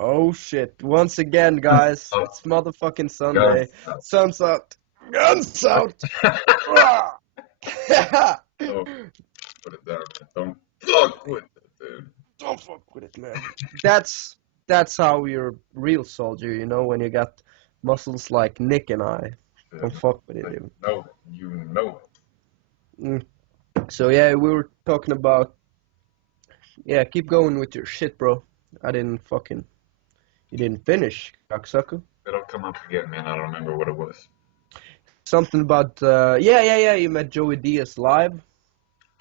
Oh shit. Once again, guys, Oh, it's motherfucking Sunday. guns out. Sun's out. Guns out. Rah! Don't put it down, man. Don't fuck with it, dude. Don't fuck with it, man. That's how you're a real soldier, you know, when you got muscles like Nick and I. Don't Dude, fuck with it, dude. no, you know. Mm. So yeah, we were talking about yeah, keep going with your shit, bro. I didn't fucking you didn't finish, cocksucker. It'll come up again, man. I don't remember what it was. Something about yeah, you met Joey Diaz live.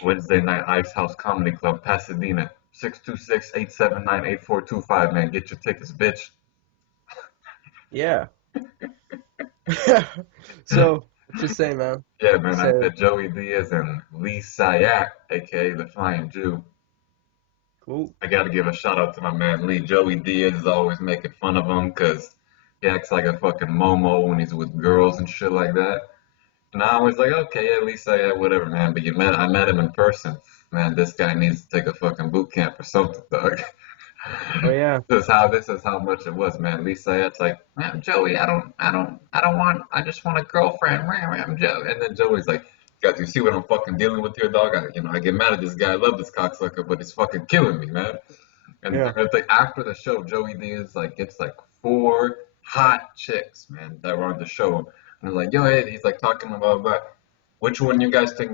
Wednesday night, Ice House Comedy Club, Pasadena. 626-879-8425, man. Get your tickets, bitch. Yeah. So, what you say, man? Yeah, You man. I say met Joey Diaz and Lee Sayat, aka the Flying Jew. cool. I gotta give a shout out to my man Lee. Joey Diaz is always making fun of him because he acts like a fucking Momo when he's with girls and shit like that. And I was like, okay, at least whatever, man. But I met him in person. Man, this guy needs to take a fucking boot camp or something, dog. Oh yeah. This is how much it was, man. Lisa, it's like, man, Joey, I don't want, I just want a girlfriend. I'm Joey. And then Joey's like, guys, you see what I'm fucking dealing with here, dog? I get mad at this guy. I love this cocksucker, but he's fucking killing me, man. And Yeah. it's like after the show, Joey Diaz like gets like four hot chicks, man, that were on the show. And they're like, yo, hey, he's like talking about which one you guys think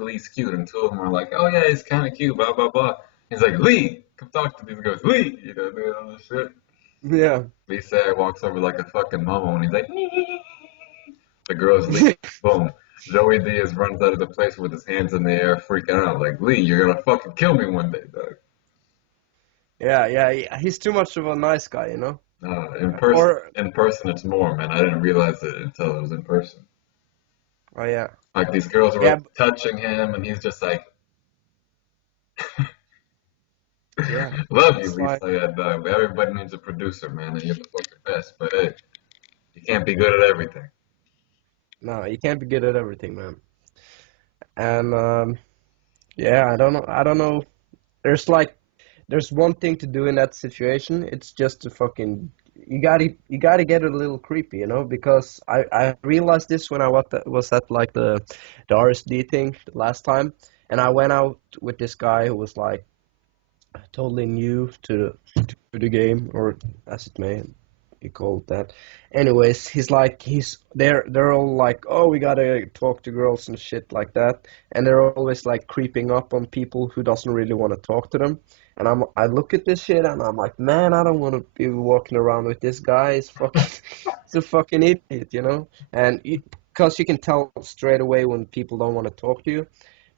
Lee's cute, and two of them are like, oh yeah, he's kind of cute, blah blah blah. He's like, Lee, come talk to these guys, Lee, doing all this shit. Yeah. Lee Sad walks over like a fucking momo, and he's like, the girls leave, boom. Joey Diaz runs out of the place with his hands in the air, freaking out, like, Lee, you're gonna fucking kill me one day, dog. Yeah. He's too much of a nice guy, you know? Or In person, it's more, man. I didn't realize it until it was in person. oh yeah. Like these girls were Yeah, like touching him, and he's just like, yeah. "Love you, It's Lisa." like Yeah, dog. Everybody needs a producer, man, and you're the fucking best. But hey, you can't be good at everything. no, you can't be good at everything, man. And yeah, I don't know. There's like there's one thing to do in that situation. It's just to fucking you gotta get a little creepy, you know, because I realized this when I was at like the RSD thing the last time, and I went out with this guy who was like totally new to the game, or as it may be called that. Anyways, he's like they're all like, oh, we gotta talk to girls and shit like that, and they're always like creeping up on people who doesn't really want to talk to them. And I look at this shit and I'm like, man, I don't want to be walking around with this guy. He's fucking, he's a fucking idiot, you know. And because you can tell straight away when people don't want to talk to you.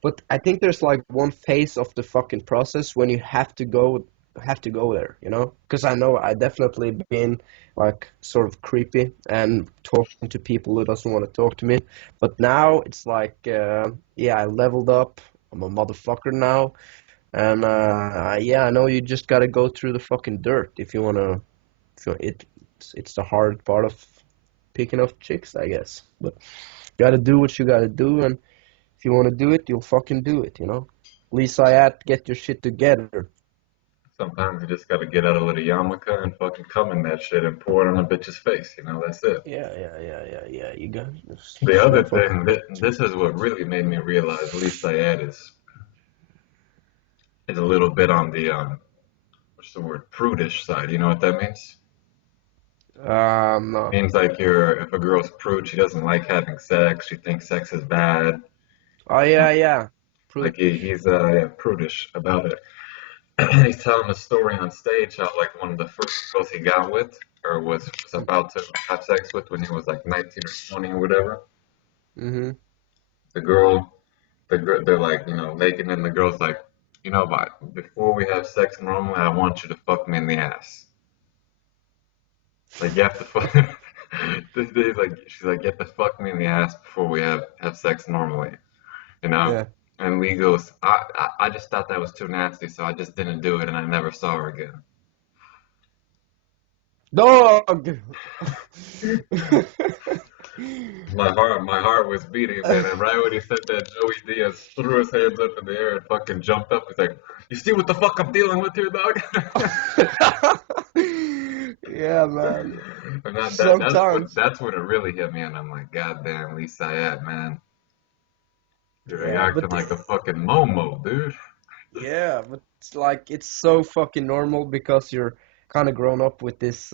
But I think there's like one phase of the fucking process when you have to go there, you know? Because I know I definitely been like sort of creepy and talking to people who doesn't want to talk to me. But now it's like, yeah, I leveled up. I'm a motherfucker now, and yeah, I know you just gotta go through the fucking dirt if you wanna. It's the hard part of picking up chicks, I guess. But you gotta do what you gotta do, and if you wanna do it, you'll fucking do it, you know. Lisa, get your shit together. Sometimes you just gotta get out a little yarmulke and fucking cum in that shit and pour it on a bitch's face. That's it. Yeah. You got The other fucking. thing, this is what really made me realize Lee Sayed is a little bit on the what's the word, prudish side. You know what that means? No. Means like if a girl's prude, she doesn't like having sex. She thinks sex is bad. Oh yeah. Like Prude. he's yeah, prudish about it. He's telling a story on stage how like one of the first girls he got with or was about to have sex with when he was like 19 or 20 or whatever. Mhm. The girl, they're like naked, and the girl's like, but before we have sex normally, I want you to fuck me in the ass. Like you have to fuck. She's like, you have to fuck me in the ass before we have sex normally, you know. Yeah. And Lee goes, I just thought that was too nasty, so I just didn't do it, and I never saw her again. Dog. My heart was beating, man. And right when he said that, Joey Diaz threw his hands up in the air and fucking jumped up. He's like, "You see what the fuck I'm dealing with here, dog?" Yeah, man. And Sometimes. that's when it really hit me, and I'm like, God damn, Lisa Ayat, man, you're Yeah, acting but like a fucking Momo, dude. yeah, but it's like it's so fucking normal because you're kind of grown up with this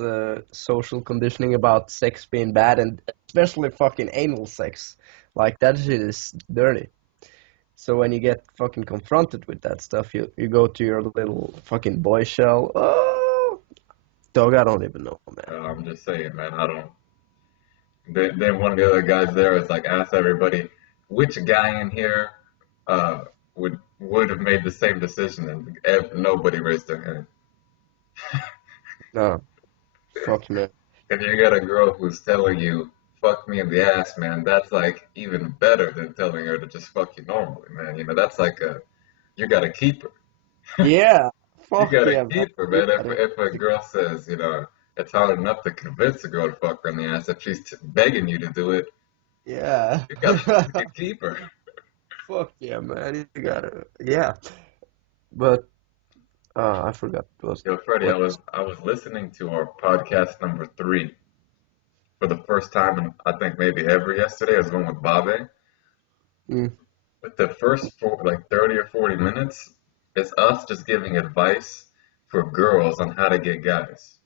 social conditioning about sex being bad and especially fucking anal sex. Like that shit is dirty. So when you get fucking confronted with that stuff, you go to your little fucking boy shell. Oh, dog, I don't even know, man. I'm just saying, man, I don't. Then one of the other guys there is like, asked everybody, which guy in here uh, would have made the same decision, and nobody raised their hand. No, fuck man. If you got a girl who's telling you, fuck me in the ass, man, that's like even better than telling her to just fuck you normally, man. You know, that's like you gotta keep her. Yeah, You fuck gotta yeah, man. keep her, You man. gotta, If a girl says, you know, it's hard enough to convince a girl to fuck her in the ass, if she's begging you to do it, yeah. you gotta fucking keep her. Fuck yeah, man. You gotta, yeah. But I forgot Yo, Freddie, what. I was listening to our podcast number 3 for the first time in I think maybe ever yesterday. I was going with Babe. Mm. But the first like 30 or 40 minutes is us just giving advice for girls on how to get guys.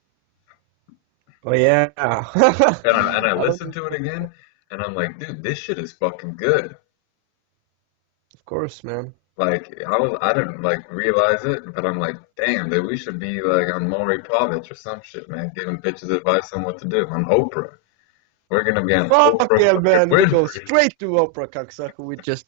Oh yeah. And I I don't, listened to it again, and I'm like, dude, this shit is fucking good. of course, man. Like I didn't like realize it, but I'm like, damn, dude, we should be like on Maury Povich or some shit, man, giving bitches advice on what to do on Oprah. We're gonna be on Fuck Oprah yeah, fucking man. We go Winfrey. straight to Oprah, cocksucker. We just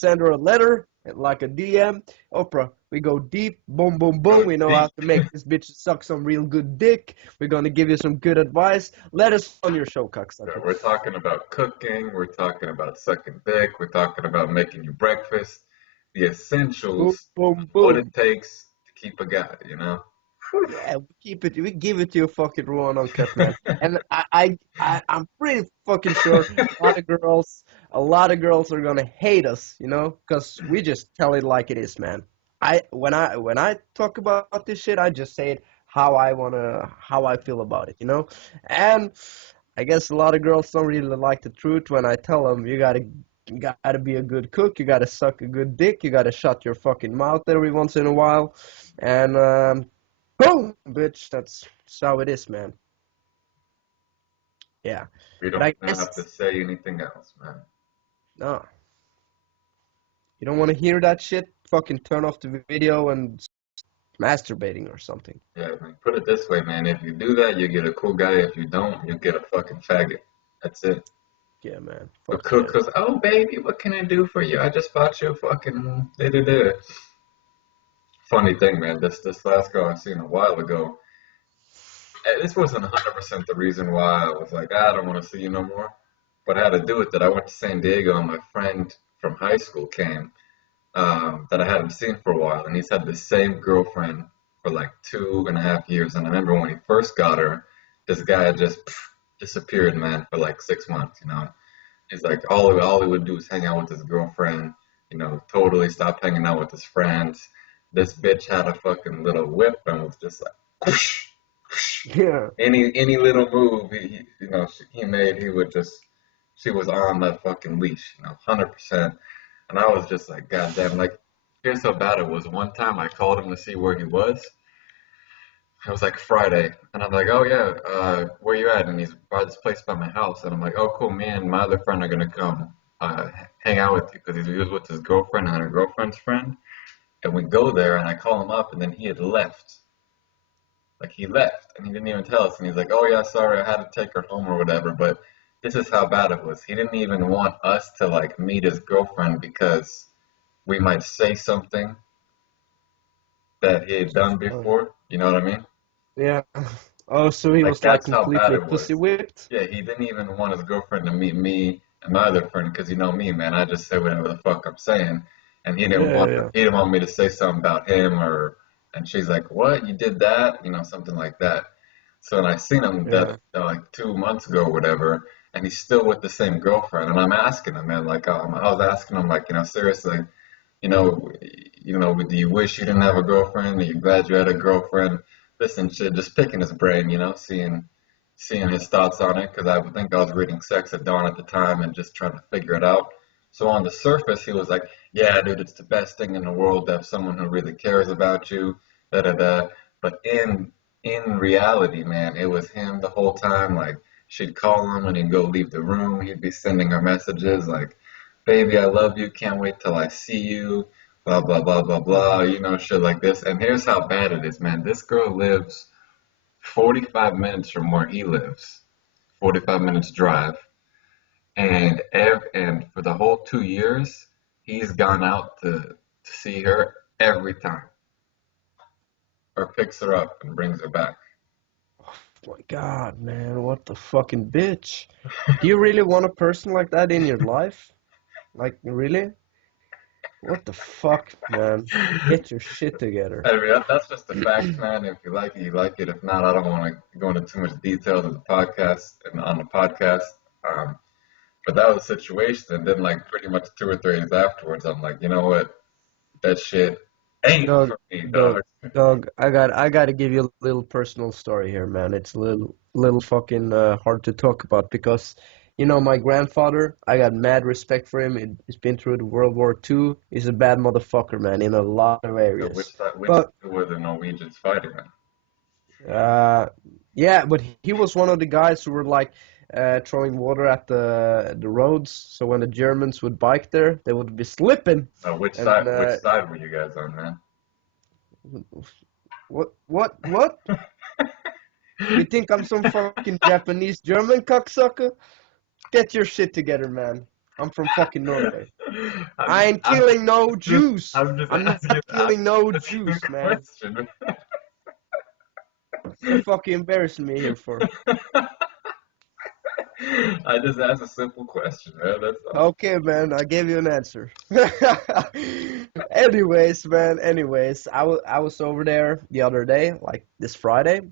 send her a letter, like a DM. Oprah, we go deep, boom, boom, Go boom. We know how deep. to make this bitch suck some real good dick. We're gonna give you some good advice. Let us on your show, Yeah, cocksucker. we're talking about cooking, we're talking about sucking dick, we're talking about making you breakfast, the Boom, essentials of boom, what it boom. takes to keep a guy, you know? Yeah, we keep it. We give it to you, fucking raw and uncut, man. And I'm pretty fucking sure a lot of girls are gonna hate us, because we just tell it like it is, man. When I talk about this shit, I just say it how I feel about it, And I guess a lot of girls don't really like the truth when I tell them you gotta be a good cook, you gotta suck a good dick, you gotta shut your fucking mouth every once in a while, and boom, bitch. That's how it is, man. Yeah. We But don't I even have to guess say anything else, man. no. You don't want to hear that shit? Fucking turn off the video and masturbating or something. Yeah, I mean, put it this way, man. If you do that, you get a cool guy. If you don't, you get a fucking faggot. That's it. Yeah, man. The Fuck cook yeah. goes, oh, baby, what can I do for you? I just bought you a fucking da-da-da. Funny thing, man. This last girl I seen a while ago, this wasn't 100% the reason why I was like, I don't want to see you no more. But I had to do with that. I went to San Diego and my friend from high school came that I hadn't seen for a while. And he's had the same girlfriend for like 2.5 years. And I remember when he first got her, this guy had just disappeared, man, for like 6 months, you know. He's like, all he would do is hang out with his girlfriend, you know, totally stopped hanging out with his friends. This bitch had a fucking little whip and was just like, whoosh, whoosh. Yeah. Any little move he made, he would just she was on that fucking leash, 100%. And I was just like, God damn, like here's how bad it was. One time I called him to see where he was. It was like Friday, and I'm like, oh yeah, where you at? And he's by this place by my house, and I'm like, oh cool, me and my other friend are gonna come hang out with you because he was with his girlfriend and her girlfriend's friend, and we go there, and I call him up, and then he had left. Like he left and he didn't even tell us. And he's like, "Oh yeah, sorry, I had to take her home or whatever." But this is how bad it was. He didn't even want us to like meet his girlfriend because we might say something that he had done Oh, before. You know what I mean? yeah. Oh, so he Like was like that's how bad completely it was. pussy whipped? Yeah, he didn't even want his girlfriend to meet me and my other friend because you know me, man. I just say whatever the fuck I'm saying, and Yeah, yeah, he didn't want me to say something about him or. And she's like, "What? You did that?" Something like that. So and I seen him yeah, like 2 months ago or whatever, and he's still with the same girlfriend. And I'm asking him, man, like I was asking him, like, seriously, you know, do you wish you didn't have a girlfriend? Are you glad you had a girlfriend? just and shit, just picking his brain, seeing his thoughts on it, because I think I was reading Sex at Dawn at the time and just trying to figure it out. So on the surface, he was like, "Yeah, dude, it's the best thing in the world to have someone who really cares about you." Da da da. But in reality, man, it was him the whole time. Like she'd call him and he'd go leave the room. He'd be sending her messages like, "Baby, I love you. Can't wait till I see you." Blah blah blah blah blah. Shit like this. And here's how bad it is, man. This girl lives 45 minutes from where he lives, 45 minutes drive. And for the whole 2 years, he's gone out to see her every time, or picks her up and brings her back. Oh my God, man, what the fucking bitch? Do you really want a person like that in your life? Like, really? What the fuck, man? Get your shit together. I mean, that's just the facts, man. If you like it, you like it. If not, I don't want to go into too much details of the podcast and on the podcast. Um, but that was a situation, and then like pretty much 2 or 3 days afterwards, I'm like, you know what? That shit ain't Doug, for me, Doug, dog. Doug, I gotta give you a little personal story here, man. It's a little fucking hard to talk about because, my grandfather, I got mad respect for him. He's been through the World War II. He's a bad motherfucker, man, in a lot of So areas. which But, side were the Norwegians fighting in? uh, yeah, but he was one of the guys who were like, throwing water at the roads. So when the Germans would bike there, they would be slipping. Which And, side were you guys on, man? what? You think I'm some fucking Japanese German cocksucker? Get your shit together, man. I'm from fucking Norway. I'm I just, ain't I'm killing no just, Jews. I'm just I'm asking, not killing no asking a Jews, man. question. What you fucking embarrassing me here for? I just asked a simple question, man. That's all. Okay, man, I gave you an answer. Anyways, man, I was over there the other day, like this Friday,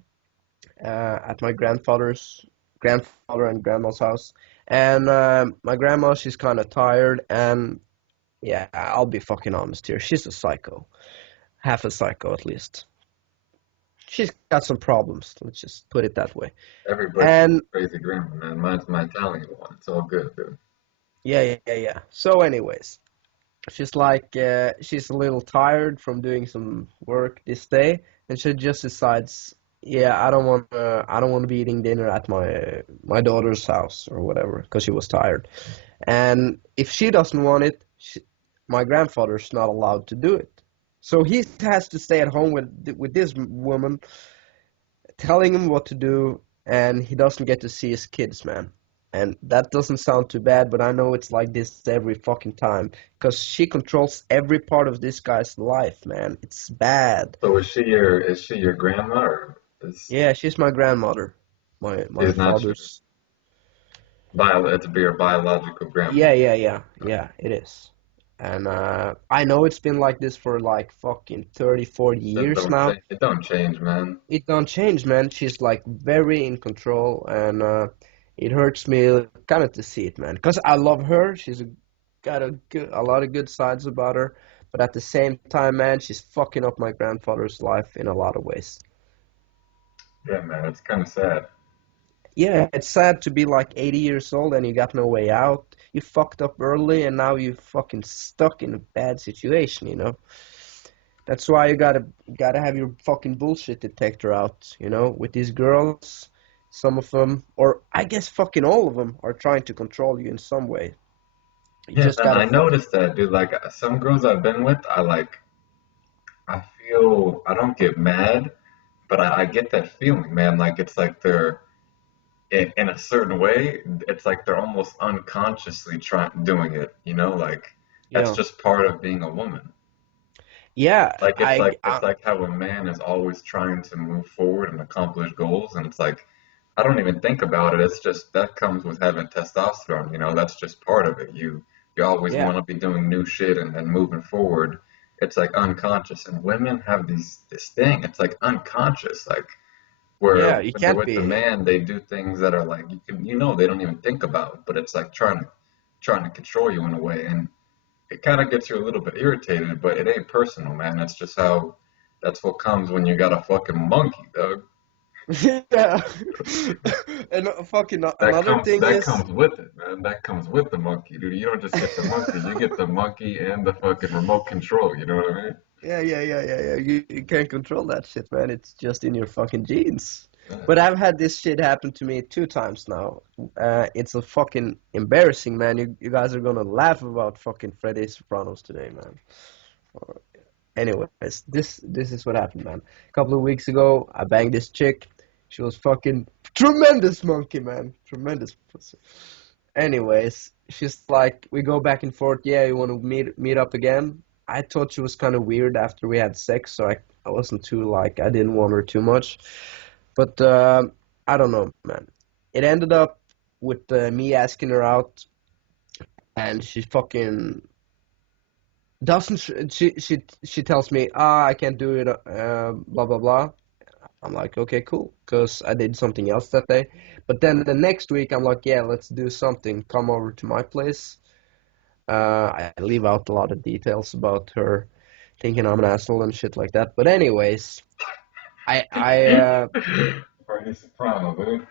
at my grandfather and grandma's house. And my grandma, she's kind of tired, and yeah, I'll be fucking honest here. She's a psycho. Half a psycho, at least. She's got some problems. Let's just put it that way. Everybody's And crazy grammar, man. Mine's my Italian one. It's all good, dude. yeah, yeah, yeah, yeah. So, anyways, she's a little tired from doing some work this day, and she just decides, yeah, I don't want to be eating dinner at my daughter's house or whatever, because she was tired. And if she doesn't want it, my grandfather's not allowed to do it. So he has to stay at home with this woman, telling him what to do, and he doesn't get to see his kids, man. And that doesn't sound too bad, but I know it's like this every fucking time, because she controls every part of this guy's life, man. It's bad. So is she your grandma or is Yeah, she's my grandmother, my she's not your father's. it's be your biological grandma? Yeah, yeah, yeah, yeah, it is. And I know it's been like this for like fucking 30, 40 That years don't now. change. It don't change, man. It don't change, man. She's like very in control, and it hurts me kind of to see it, man. Because I love her. Got a lot of good sides about her, but at the same time, man, she's fucking up my grandfather's life in a lot of ways. Yeah, man. It's kind of sad. Yeah, it's sad to be like 80 years old and you got no way out. You fucked up early and now you fucking stuck in a bad situation. That's why you gotta have your fucking bullshit detector out. With these girls, some of them, or I guess fucking all of them, are trying to control you in some way. You Yeah, just man. gotta I fucking, noticed that, dude. Like some girls I've been with, I feel I don't get mad, but I get that feeling, man. Like it's like they're in a certain way, it's like they're almost unconsciously trying doing it, like that's yeah, just part of being a woman. yeah. Like it's I, like it's I like how a man is always trying to move forward and accomplish goals, and it's like I don't even think about it. It's just that comes with having testosterone, that's just part of it. You always yeah, want to be doing new shit and moving forward. It's like unconscious, and women have this thing. It's like unconscious, like where yeah. You when they're can't with the be. man, they do things that are like they don't even think about, but it's like trying to control you in a way, and it kind of gets you a little bit irritated, but it ain't personal, man. That's just That's what comes when you got a fucking monkey, dog. Yeah. And fucking another thing That is, comes with it, man. That comes with the monkey, dude. You don't just get the monkey, you get the monkey and the fucking remote control, you know what I mean? yeah. You can't control that shit, man. It's just in your fucking genes. Yeah. But I've had this shit happen to me 2 times now. It's a fucking embarrassing, man. You guys are gonna laugh about fucking Freddy Sopranos today, man. Anyways, this is what happened, man. A couple of weeks ago, I banged this chick. She was fucking tremendous monkey, man. Tremendous pussy. Anyways, she's like, we go back and forth. Yeah, you want to meet up again? I thought she was kind of weird after we had sex, so I wasn't too like I didn't want her too much. But I don't know, man. It ended up with me asking her out, and she fucking doesn't. She tells me, I can't do it. Blah blah blah. I'm like, okay, cool, because I did something else that day. But then the next week, I'm like, yeah, let's do something. Come over to my place. I leave out a lot of details about her thinking I'm an asshole and shit like that. But anyways, I Frankie Soprano, dude.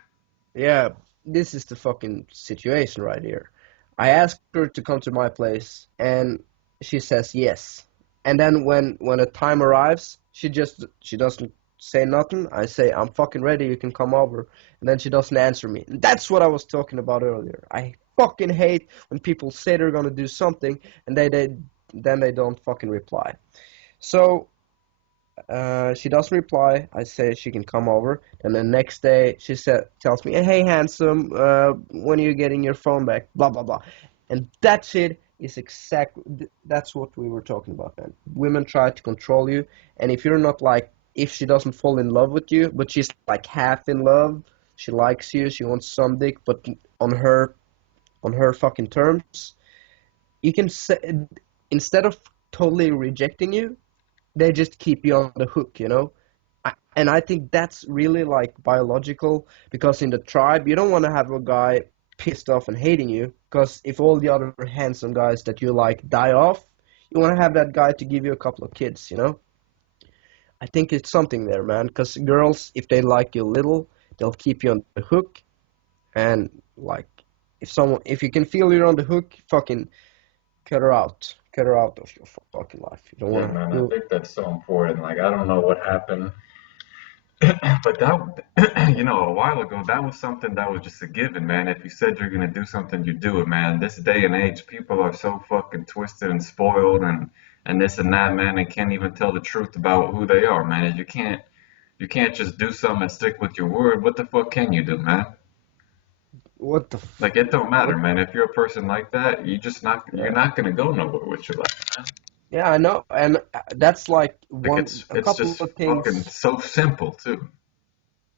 yeah, this is the fucking situation right here. I ask her to come to my place, and she says yes. And then when a time arrives, she doesn't say nothing. I say I'm fucking ready. You can come over, and then she doesn't answer me. And that's what I was talking about earlier. I fucking hate when people say they're gonna do something and they don't fucking reply. So she doesn't reply. I say she can come over. And the next day tells me, "Hey, handsome, when are you getting your phone back?" Blah blah blah. And that shit is exactly that's what we were talking about, man. Women try to control you, and if you're not like, if she doesn't fall in love with you, but she's like half in love, she likes you, she wants some dick, but on her fucking terms, you can say instead of totally rejecting you, they just keep you on the hook, you know? And I think that's really like biological because in the tribe, you don't want to have a guy pissed off and hating you because if all the other handsome guys that you like die off, you want to have that guy to give you a couple of kids, you know? I think it's something there, man, because girls, if they like you little, they'll keep you on the hook and like if you can feel you're on the hook, fucking cut her out of your fucking life. You don't Yeah, want to man, I do. think that's so important. Like, I don't know what happened, but a while ago, that was something that was just a given, man. If you said you're gonna do something, you do it, man. This day and age, people are so fucking twisted and spoiled and this and that, man, and can't even tell the truth about who they are, man. If you can't just do something and stick with your word. What the fuck can you do, man? What the Like, it don't matter, what? man. If you're a person like that, you're Yeah, not gonna go nowhere with your life, man. yeah, I know, and that's like Like, a it's couple just of fucking things. so simple too.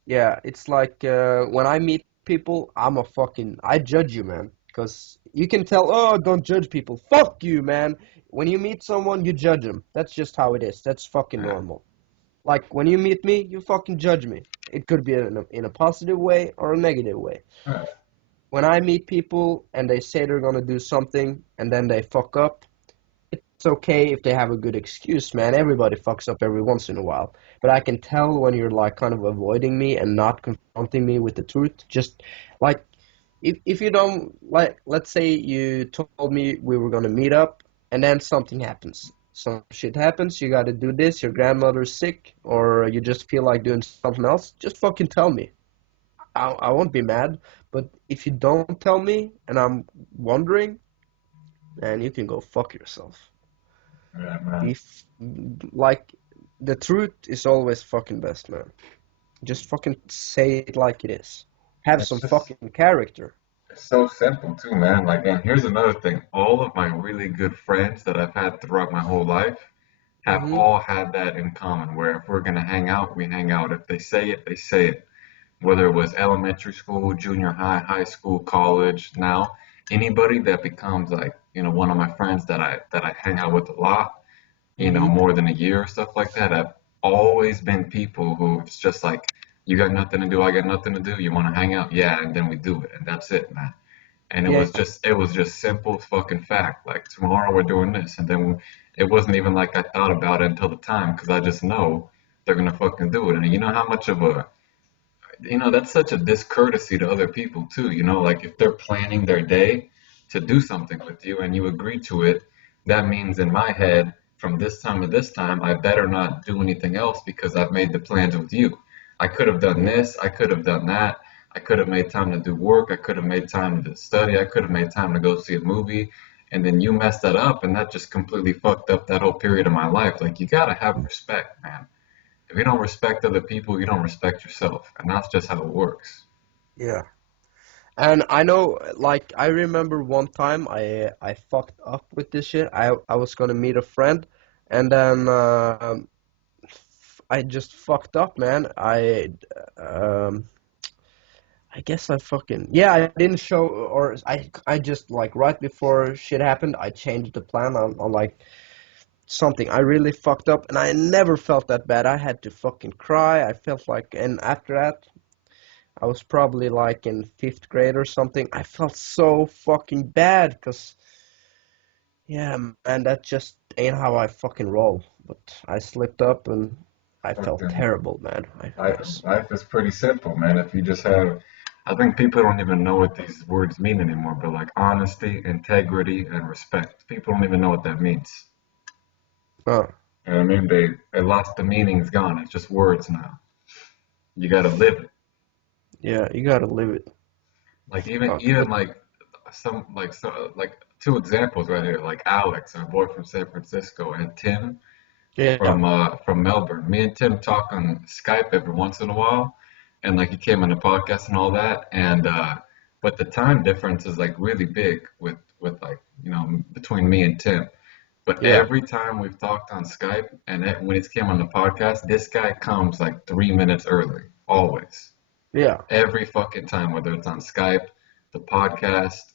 Yeah, it's like when I meet people, I judge you, man, because you can tell. Oh, don't judge people. Fuck you, man. When you meet someone, you judge them. That's just how it is. That's fucking Yeah. normal. Like when you meet me, you fucking judge me. It could be in a positive way or a negative way. Right. When I meet people and they say they're gonna do something and then they fuck up, it's okay if they have a good excuse, man. Everybody fucks up every once in a while. But I can tell when you're like kind of avoiding me and not confronting me with the truth. Just like if you don't like, let's say you told me we were gonna meet up and then something happens. Some shit happens, you gotta do this, your grandmother's sick, or you just feel like doing something else, just fucking tell me. I won't be mad, but if you don't tell me and I'm wondering, then you can go fuck yourself. Yeah, man. If like the truth is always fucking best, man. Just fucking say it like it is. Have It's some just fucking character. it's so simple too, man. Like, and here's another thing. All of my really good friends that I've had throughout my whole life have Mhm. all had that in common, where if we're gonna hang out, we hang out. If they say it, they say it. Whether it was elementary school, junior high, high school, college, now anybody that becomes like, one of my friends that I hang out with a lot, Mhm. more than a year or stuff like that, have always been people who it's just like, you got nothing to do, I got nothing to do, you want to hang out? Yeah, and then we do it, and that's it, man. And Yeah. it was just simple fucking fact. Like tomorrow we're doing this, and then it wasn't even like I thought about it until the time, because I just know they're gonna fucking do it. And you know how much of a, that's such a discourtesy to other people too. Like if they're planning their day to do something with you and you agree to it, that means in my head, from this time to this time, I better not do anything else because I've made the plans with you. I could have done Yeah, this, I could have done that. I could have made time to do work, I could have made time to study, I could have made time to go see a movie, and then you messed that up, and that just completely fucked up that whole period of my life. Like, you gotta have respect, man. If you don't respect other people, you don't respect yourself, and that's just how it works. yeah. And I know, like, I remember one time I fucked up with this shit. I was gonna meet a friend, and then I just fucked up, man. Um I guess I fucking yeah, I didn't show, or I just like right before shit happened, I changed the plan on like something. I really fucked up, and I never felt that bad. I had to fucking cry. I felt like, and after that, I was probably like in fifth grade or something. I felt so fucking bad because, yeah, man, that just ain't how I fucking roll. But I slipped up and I felt Fucking terrible, man. I life, was, life is pretty simple, man. If you just have, I think people don't even know what these words mean anymore, but like honesty, integrity, and respect. People don't even know what that means. uh, You know what I mean? They lost the meaning, it's gone. It's just words now. You gotta live it. yeah, you gotta live it. Like Fuck, even but like like two examples right here. Like Alex, our boy from San Francisco, and Tim yeah, from Melbourne. Me and Tim talk on Skype every once in a while, and like he came on the podcast and all that. And but the time difference is like really big with like between me and Tim. But yeah, every time we've talked on Skype and when he's came on the podcast, this guy comes like 3 minutes early, always. yeah, Every fucking time, whether it's on Skype, the podcast,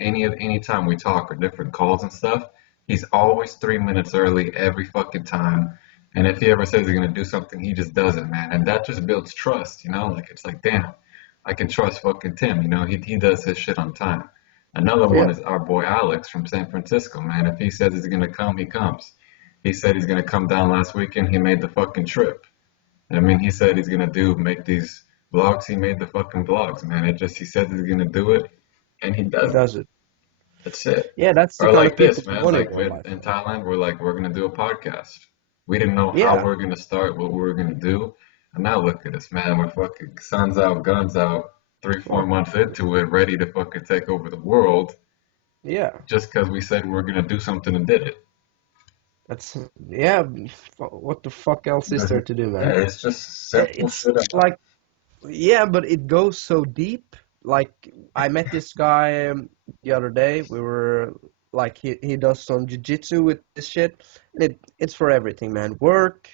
any time we talk or different calls and stuff, he's always 3 minutes early every fucking time. And if he ever says he's gonna do something, he just does it, man. And that just builds trust, Like it's like, damn, I can trust fucking Tim, he does his shit on time. Another one yeah. is our boy Alex from San Francisco, man. If he says he's gonna come, he comes. He said he's gonna come down last weekend. He made the fucking trip. I mean, he said he's gonna make these vlogs. He made the fucking vlogs, man. He says he's gonna do it, and he He does it. does it. That's it. Yeah, that's the Or kind of like people this, you man. want in Like your life, in man. Thailand, we're gonna do a podcast. We didn't know how Yeah, we are gonna start, what we were gonna do, and now look at us, man. We're fucking suns out, guns out, 3, 4 months into it, ready to fucking take over the world, yeah. just because we said we were gonna do something and did it. That's yeah. What the fuck else is there to do, Yeah, man? it's just simple It's shit in life. like yeah, but it goes so deep. Like I met this guy the other day. We were like he does some jujitsu with this shit. And it's for everything, man. Work.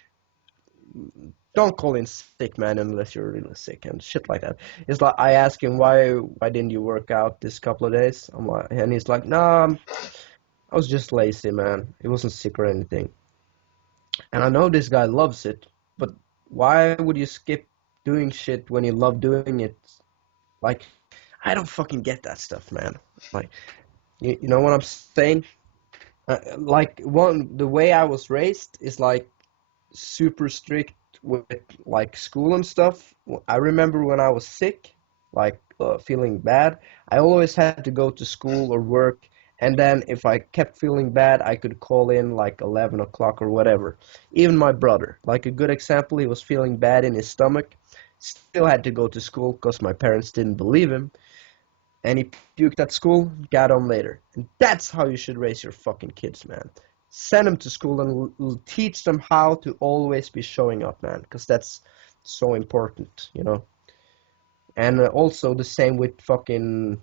Don't call in sick, man, unless you're really sick and shit like that. It's like I ask him why didn't you work out this couple of days? I'm like, and he's like, nah, I was just lazy, man. He wasn't sick or anything. And I know this guy loves it, but why would you skip doing shit when you love doing it? Like, I don't fucking get that stuff, man. Like, you know what I'm saying? Like, the way I was raised is like super strict with like school and stuff. I remember when I was sick, like feeling bad, I always had to go to school or work. And then if I kept feeling bad, I could call in like 11 o'clock or whatever. Even my brother, like a good example, he was feeling bad in his stomach, still had to go to school because my parents didn't believe him. And he puked at school, got home later. And that's how you should raise your fucking kids, man. Send them to school and teach them how to always be showing up, man, because that's so important, you know. And also the same with fucking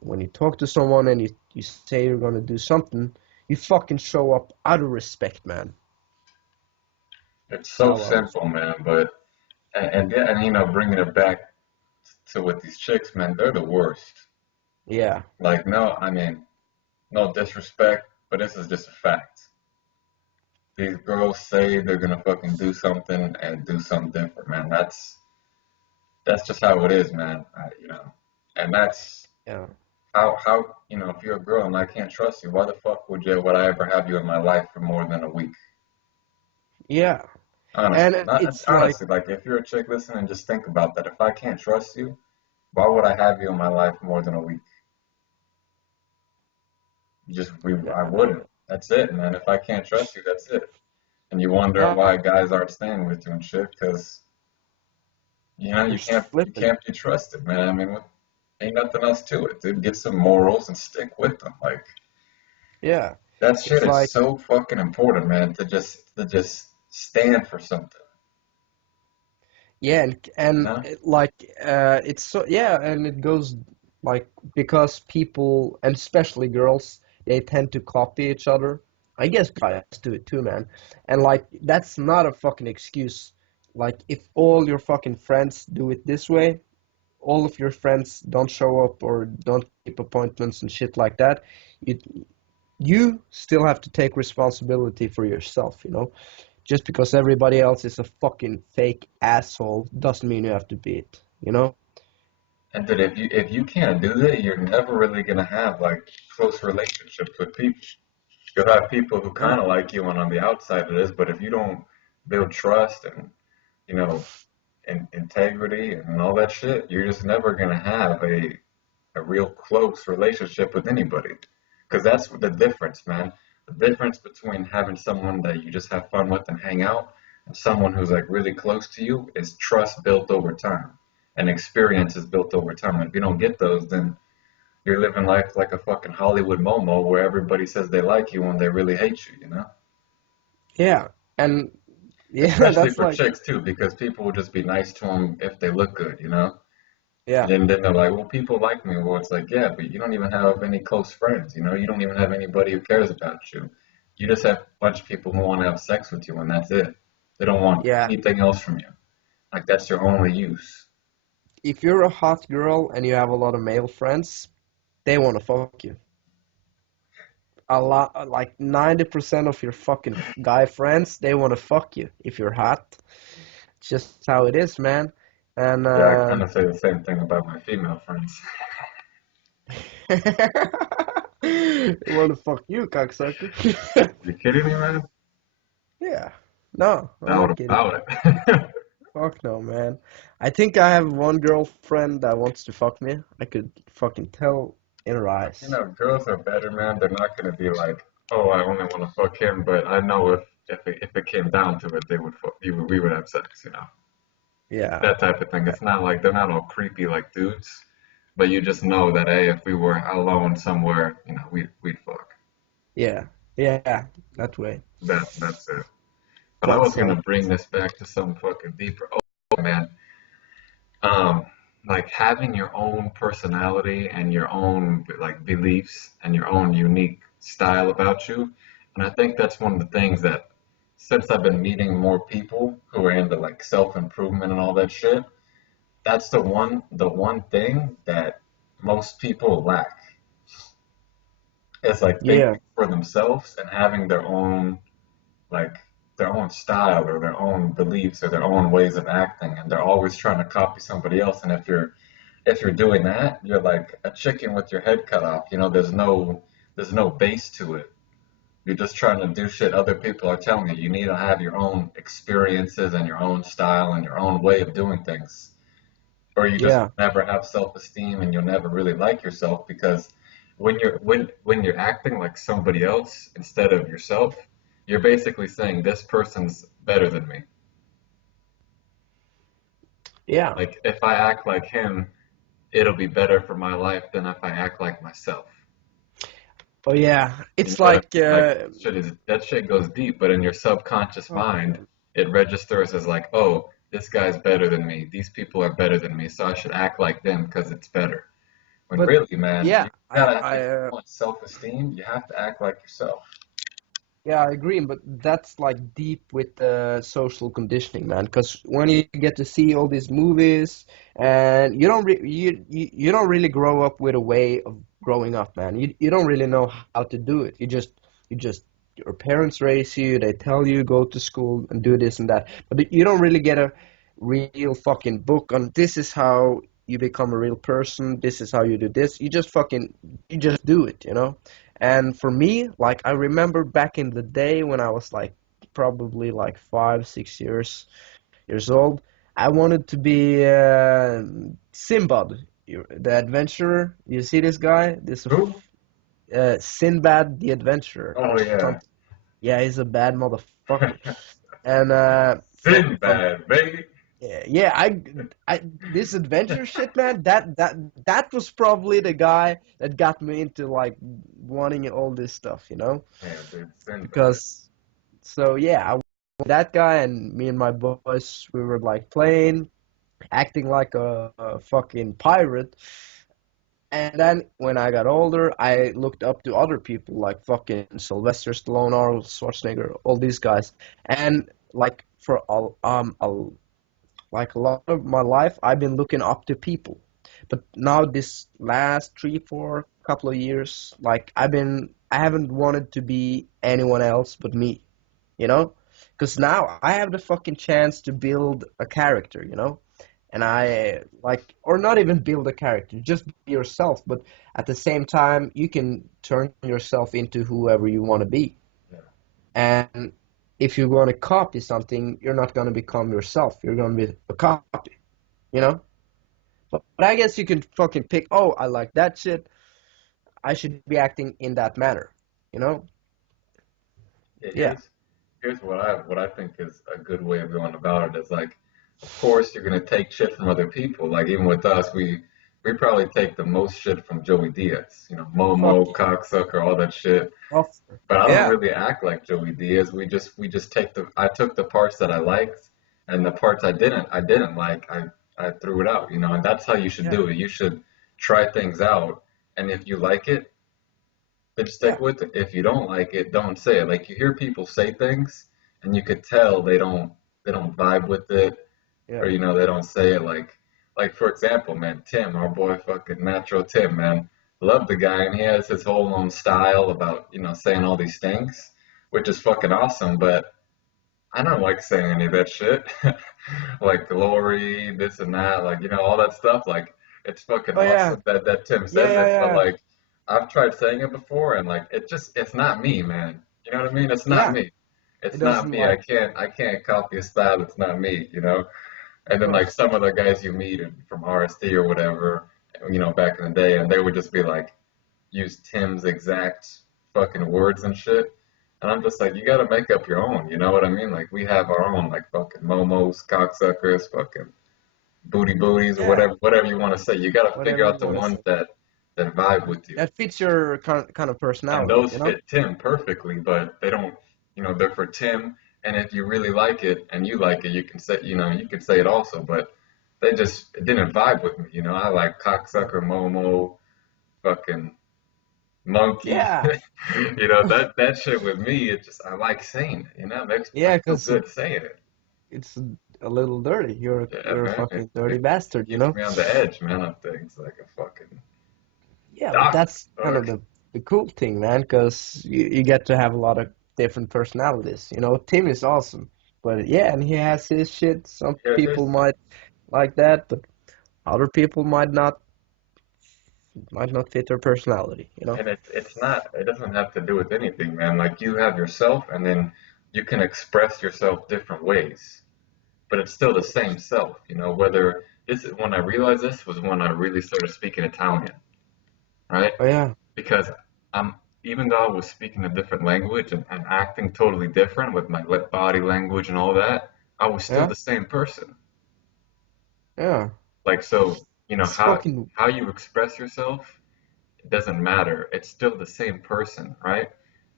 when you talk to someone and you say you're gonna do something, you fucking show up out of respect, man. It's That's so how I was. simple, man. But yeah, and bringing it back to with these chicks, man, they're the worst. Yeah, Like, no, I mean, no disrespect, but this is just a fact. These girls say they're gonna fucking do something and do something different, man. That's just how it is, man. And that's yeah, how if you're a girl and I can't trust you, why the fuck would I ever have you in my life for more than a week? yeah. Honestly, And not it's like, honestly. Like if you're a chick, listen and just think about that. If I can't trust you, why would I have you in my life more than a week? I uh, wouldn't. That's it, man. If I can't trust you, that's it. And you wonder no, why guys aren't staying with you and shit, because you're you slipping. can't be trusted, man. I mean, ain't nothing else to it, dude. Get some morals and stick with them. Like Yeah, that shit it's is like, so fucking important, man. To just stand for something, yeah, you and know? like, it's so, yeah, and it goes like, because people, and especially girls, they tend to copy each other. I guess guys do it too, man. And like, that's not a fucking excuse. Like, if all your fucking friends do it this way, all of your friends don't show up or don't keep appointments and shit like that, you you still have to take responsibility for yourself, you know? Just because everybody else is a fucking fake asshole doesn't mean you have to be it, you know? And that if you can't do that, you're never really gonna have like close relationships with people. You'll have people who kind No. of like you and on the outside it is, but if you don't build trust and you know and integrity and all that shit, you're just never gonna have a real close relationship with anybody. Because that's the difference, man. The difference between having someone that you just have fun with and hang out and someone who's like really close to you is trust built over time and experience is built over time. And if you don't get those, then you're living life like a fucking Hollywood Momo where everybody says they like you when they really hate you, you know? Yeah. And yeah, Especially that's for like, chicks too, because people will just be nice to them if they look good, you know? yeah, And then they're like, well, people like me. Well, it's like, yeah, but you don't even have any close friends, you know? You don't even have anybody who cares about you. You just have a bunch of people who want to have sex with you, and that's it. They don't want yeah. anything else from you. Like, that's your only use. If you're a hot girl and you have a lot of male friends, they want to fuck you. A lot, like 90% of your fucking guy friends, they want to fuck you if you're hot. It's just how it is, man. And Yeah, I kind of say the same thing about my female friends. they want to fuck you, cocksucker. You kidding me, man? Yeah. No, I'm Doubt not kidding. about it. Fuck no, man. I think I have one girlfriend that wants to fuck me. I could fucking tell in her You eyes. know, girls are better, man. They're not gonna be like, oh, I only want to fuck him, but I know if it came down to it, they would fuck. We would have sex, you know. Yeah. That type of thing. It's not like they're not all creepy like dudes, but you just know that hey, if we were alone somewhere, you know, we'd fuck. Yeah. Yeah. That way. That's it. But I was That's gonna like, bring this back to some fucking deeper. Oh man, um, like having your own personality and your own like beliefs and your own unique style about you. And I think that's one of the things that since I've been meeting more people who are into like self-improvement and all that shit, that's the one thing that most people lack. It's like yeah. thinking for themselves and having like their own style or their own beliefs or their own ways of acting and they're always trying to copy somebody else and if you're doing that you're like a chicken with your head cut off, you know, there's no base to it. You're just trying to do shit other people are telling you. You need to have your own experiences and your own style and your own way of doing things or you just Yeah. never have self-esteem and you'll never really like yourself because when you're acting like somebody else instead of yourself, you're basically saying this person's better than me. Yeah. Like if I act like him, it'll be better for my life than if I act like myself. Oh, yeah. You know It's what I like, mean? Like that shit goes deep, but in your subconscious fuck, mind, man. it registers as like, oh, this guy's better than me. These people are better than me, so I should act like them because it's better. When But really, man, yeah, you gotta, I if you want self-esteem, you have to act like yourself. yeah, I agree, but that's like deep with social conditioning, man. Because when you get to see all these movies, and you don't really grow up with a way of growing up, man. You don't really know how to do it. You just your parents raise you. They tell you go to school and do this and that, but you don't really get a real fucking book on this is how you become a real person. This is how you do this. You just do it, you know. And for me, like I remember back in the day when I was like probably like 5, 6 years old. I wanted to be Sinbad, the adventurer. You see this guy? Who? Sinbad the adventurer Oh or yeah. something. Yeah, he's a bad motherfucker. And from Sinbad, baby. yeah, yeah, this adventure shit, man. That was probably the guy that got me into like wanting all this stuff, you know? Yeah, dude, Sinbad. Because so yeah, I was that guy, and me and my boys, we were like playing, acting like a fucking pirate. And then when I got older, I looked up to other people like fucking Sylvester Stallone, Arnold Schwarzenegger, all these guys. And like for like a lot of my life, I've been looking up to people. But now this last 3, 4 couple of years, like I haven't wanted to be anyone else but me, you know? Because now I have the fucking chance to build a character, you know? And I like, or not even build a character, just be yourself. But at the same time, you can turn yourself into whoever you want to be. Yeah. And if you're going to copy something, you're not going to become yourself. You're going to be a copy, you know? But I guess you can fucking pick, oh, I like that shit. I should be acting in that manner, you know? Yeah, Yeah. here's what I think is a good way of going about it is like, of course you're gonna take shit from other people. Like even with us, we probably take the most shit from Joey Diaz. You know, Fuck Momo, yeah. cocksucker, all that shit. Off. But I don't Yeah. really act like Joey Diaz. We just take the I took the parts that I liked and the parts I didn't like, I threw it out, you know, and that's how you should Yeah. do it. You should try things out, and if you like it, then stick Yeah. with it. If you don't like it, don't say it. Like you hear people say things and you could tell they don't vibe with it, or Yeah. they don't say it like for example, man, Tim, our boy fucking Natural Tim, man. Love the guy, and he has his whole own style about, saying all these things, which is fucking awesome, but I don't like saying any of that shit. Like glory, this and that, like, all that stuff. Like, it's fucking Oh yeah. awesome that Tim Yeah. says Yeah. it, but Yeah. like, I've tried saying it before, and like, it's not me, man. You know what I mean? It's not Yeah. me. It It's not doesn't me. I like, can't, I can't copy a style that's not me, you know? of And then like course. some of the guys you meet from RSD or whatever, back in the day, and they would just be like, use Tim's exact fucking words and shit. And I'm just like, you gotta make up your own, you know what I mean? Like we have our own, like fucking momos, cocksuckers, fucking booties, or Yeah. whatever you want to say. You gotta figure Whatever out you the want to ones say. that vibe with you. That fits your kind of And personality, those you know? fit Tim perfectly, but they don't, they're for Tim. And if you really like it and you like it, you can say, you can say it also. But it didn't vibe with me, I like Yeah. cocksucker, momo, fucking monkey. Yeah. That shit with me, I like saying it, I Yeah, feel because good saying it. it's a little dirty. Yeah, You're a man. It, fucking dirty it bastard, you keeps know? me on the edge, man, of things like a fucking Yeah, but dog. that's kind of the cool thing, man, because you get to have a lot of different personalities. You know, Tim is awesome, but yeah, and he has his shit. Some Here, people here's might like that, but other people might not fit their personality, you know? and it doesn't have to do with anything, man. Like you have yourself, and then you can express yourself different ways, but it's still the same self, whether this is when I realized this was when I really started speaking Italian, right? Oh yeah, Because I'm even though I was speaking a different language and acting totally different with my body language and all that, I was still yeah, the same person. yeah. Like so, It's how fucking you express yourself, it doesn't matter. It's still the same person, right?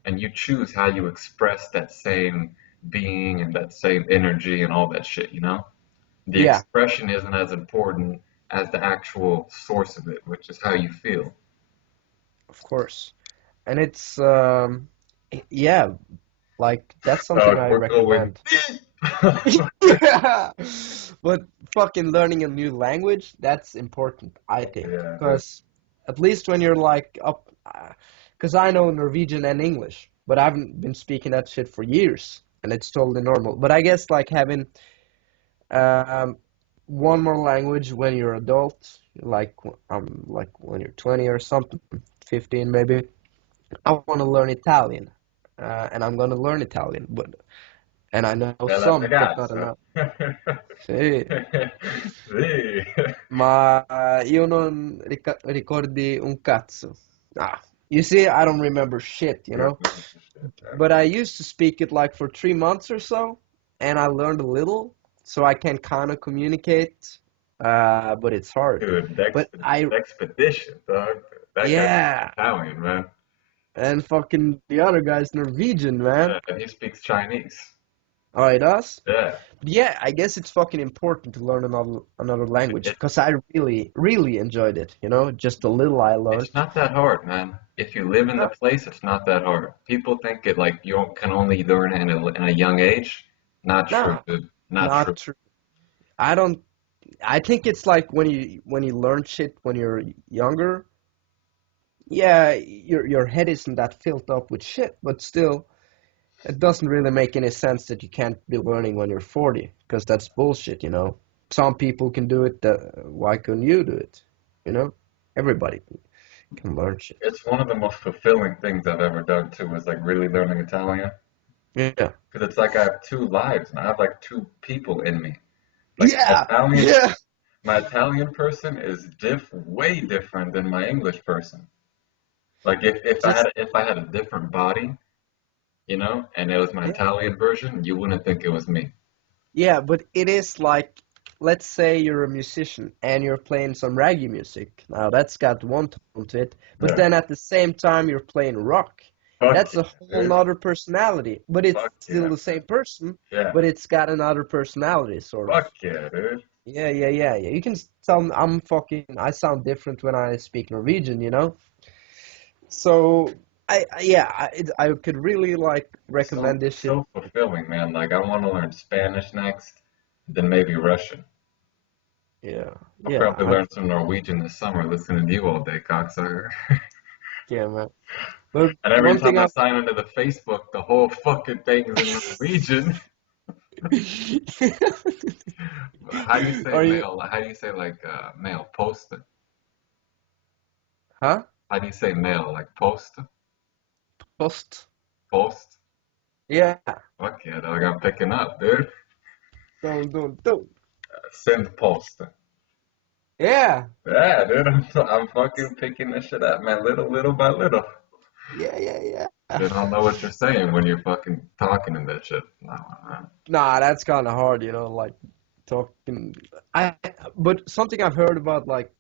And you choose how you express that same being and that same energy and all that shit, The yeah, expression isn't as important as the actual source of it, which is how you feel. of course. And it's yeah, like that's something Dog, I we're going recommend. deep. Yeah. But fucking learning a new language, that's important, I think. Yeah, dude. Because at least when you're like up, because I know Norwegian and English, but I haven't been speaking that shit for years, and it's totally normal. But I guess like having um, one more language when you're adult, like when you're 20 or something, 15 maybe, I want to learn Italian, and I'm gonna learn Italian, but and I know Bella some, but not ragazza. enough. Sì. Sì. Ma io non ricordi un cazzo. Ah, you see, I don't remember shit, you You know? remember shit, yeah. But I used to speak it like for 3 months or so, and I learned a little, so I can kind of communicate, but it's hard. Dude, the But I, expedition, dog. That guy's yeah, Italian, man. and fucking the other guy's Norwegian, man. Yeah, and he speaks Chinese. Oh, it does? Yeah. But yeah, I guess it's fucking important to learn another language, It, because I really, really enjoyed it, you know, just a little I it's learned. not that hard, man. If you live in the place, it's not that hard. People think it like you can only learn it in a young age. Not true, No, dude. Not true. not true. I don't. I think it's like when you learn shit when you're younger. Yeah, your head isn't that filled up with shit, but still, it doesn't really make any sense that you can't be learning when you're 40, because that's bullshit, you know. Some people can do it. Why couldn't you do it? You know, everybody can learn shit. It's one of the most fulfilling things I've ever done too, is like really learning Italian. Yeah. Because it's like I have two lives and I have like two people in me. Like Yeah. Yeah. My Italian person is way different than my English person. Like Just if I had a different body, you know, and it was my yeah. Italian version, you wouldn't think it was me. Yeah, but it is like, let's say you're a musician and you're playing some reggae music. Now that's got one tone to it, but Yeah. then at the same time you're playing rock. Fuck That's yeah, a whole dude. nother personality, but it's Fuck still yeah, the man. same person, Yeah. but it's got another personality, sort of. Fuck yeah, dude. Yeah, yeah, yeah, yeah. You can tell I sound different when I speak Norwegian, you know? So, yeah, I could really like recommend this It's shit. so fulfilling, man. Like I want to learn Spanish next, then maybe Russian. Yeah, I'll yeah, probably learn some Norwegian this summer listening to you all day, cocksucker. yeah, man. But And every one time thing I I sign into the Facebook, the whole fucking thing is in Norwegian. How do you say Are you? mail? How do you say like mail? Post? Huh? How do you say mail? Like post? Post? Post? Yeah. Fuck yeah, dog. I'm picking up, dude. Don't. Send post. Yeah. Yeah, dude. I'm fucking picking this shit up, man. Little by little. Yeah, yeah, yeah. Shit, I don't know what you're saying when you're fucking talking and that shit. No, Nah, that's kind of hard, like talking. I but something I've heard about like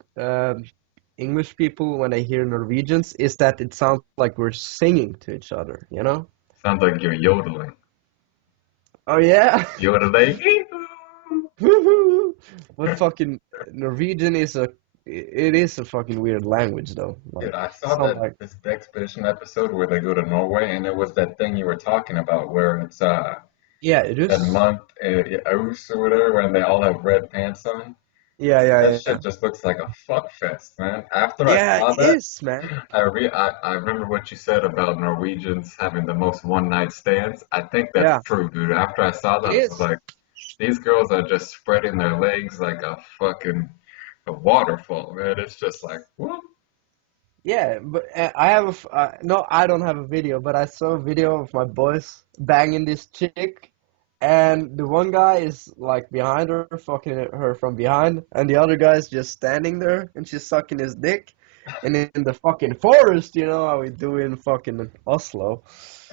English people when they hear Norwegians is that it sounds like we're singing to each other, you know? sounds like you're yodeling. Oh yeah. Yodeling. Woohoo! But fucking Norwegian it is a fucking weird language though. Dude, Like I saw so that like this expedition episode where they go to Norway, and it was that thing you were talking about where it's yeah, it that is. month Aus or whatever, when they all have red pants on. Yeah, That yeah, yeah. shit just looks like a fuck fest, man. After I Yeah, saw it that, is, man. I remember what you said about Norwegians having the most one night stands. I think that's Yeah, true, dude. After I saw it that, I was is. like, these girls are just spreading their legs like a waterfall, man. It's just like, whoop. Yeah, but I have no, I don't have a video, but I saw a video of my boys banging this chick, and the one guy is like behind her, fucking her from behind, and the other guy's just standing there, and she's sucking his dick, and in the fucking forest, how we do in fucking Oslo.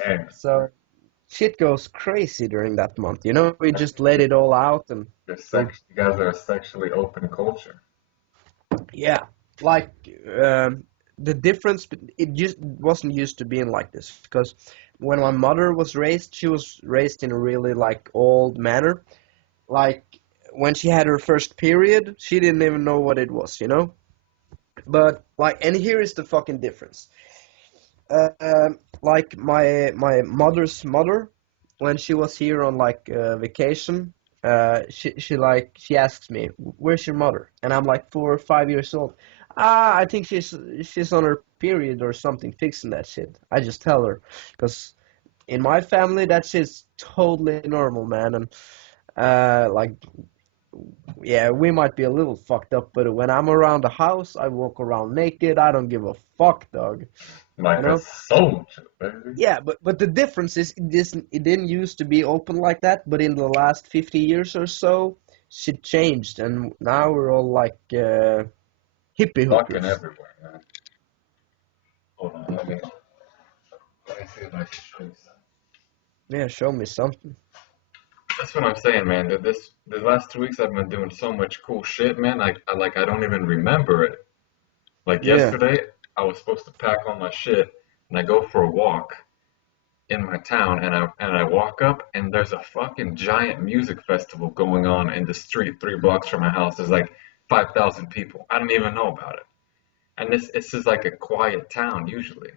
Man, So shit goes crazy during that month, we just let it all out and go. you guys are a sexually open culture. Yeah, like the difference, it just wasn't used to being like this because when my mother was raised, she was raised in a really like old manner. Like when she had her first period, she didn't even know what it was. But like, and here is the fucking difference. Like my mother's mother, when she was here on like vacation, she asks me, "Where's your mother?" And I'm like 4 or 5 years old. I think she's on her period or something, fixing that shit. I just tell her, because in my family that shit's totally normal, man. And like, yeah, we might be a little fucked up, but when I'm around the house, I walk around naked. I don't give a fuck, dog. you Like a know? soldier, baby. Yeah, but the difference is it didn't used to be open like that, but in the last 50 years or so, shit changed, and now we're all like hippie Fucking hookers. everywhere, man. Hold on, let me see if I can show you something. Yeah, show me something. That's what I'm saying, man. That the last 2 weeks I've been doing so much cool shit, man. I don't even remember it. Like Yeah. yesterday, I was supposed to pack all my shit, and I go for a walk in my town, and I walk up, and there's a fucking giant music festival going on in the street 3 blocks from my house. There's like 5,000 people. I don't even know about it. And this is like a quiet town usually.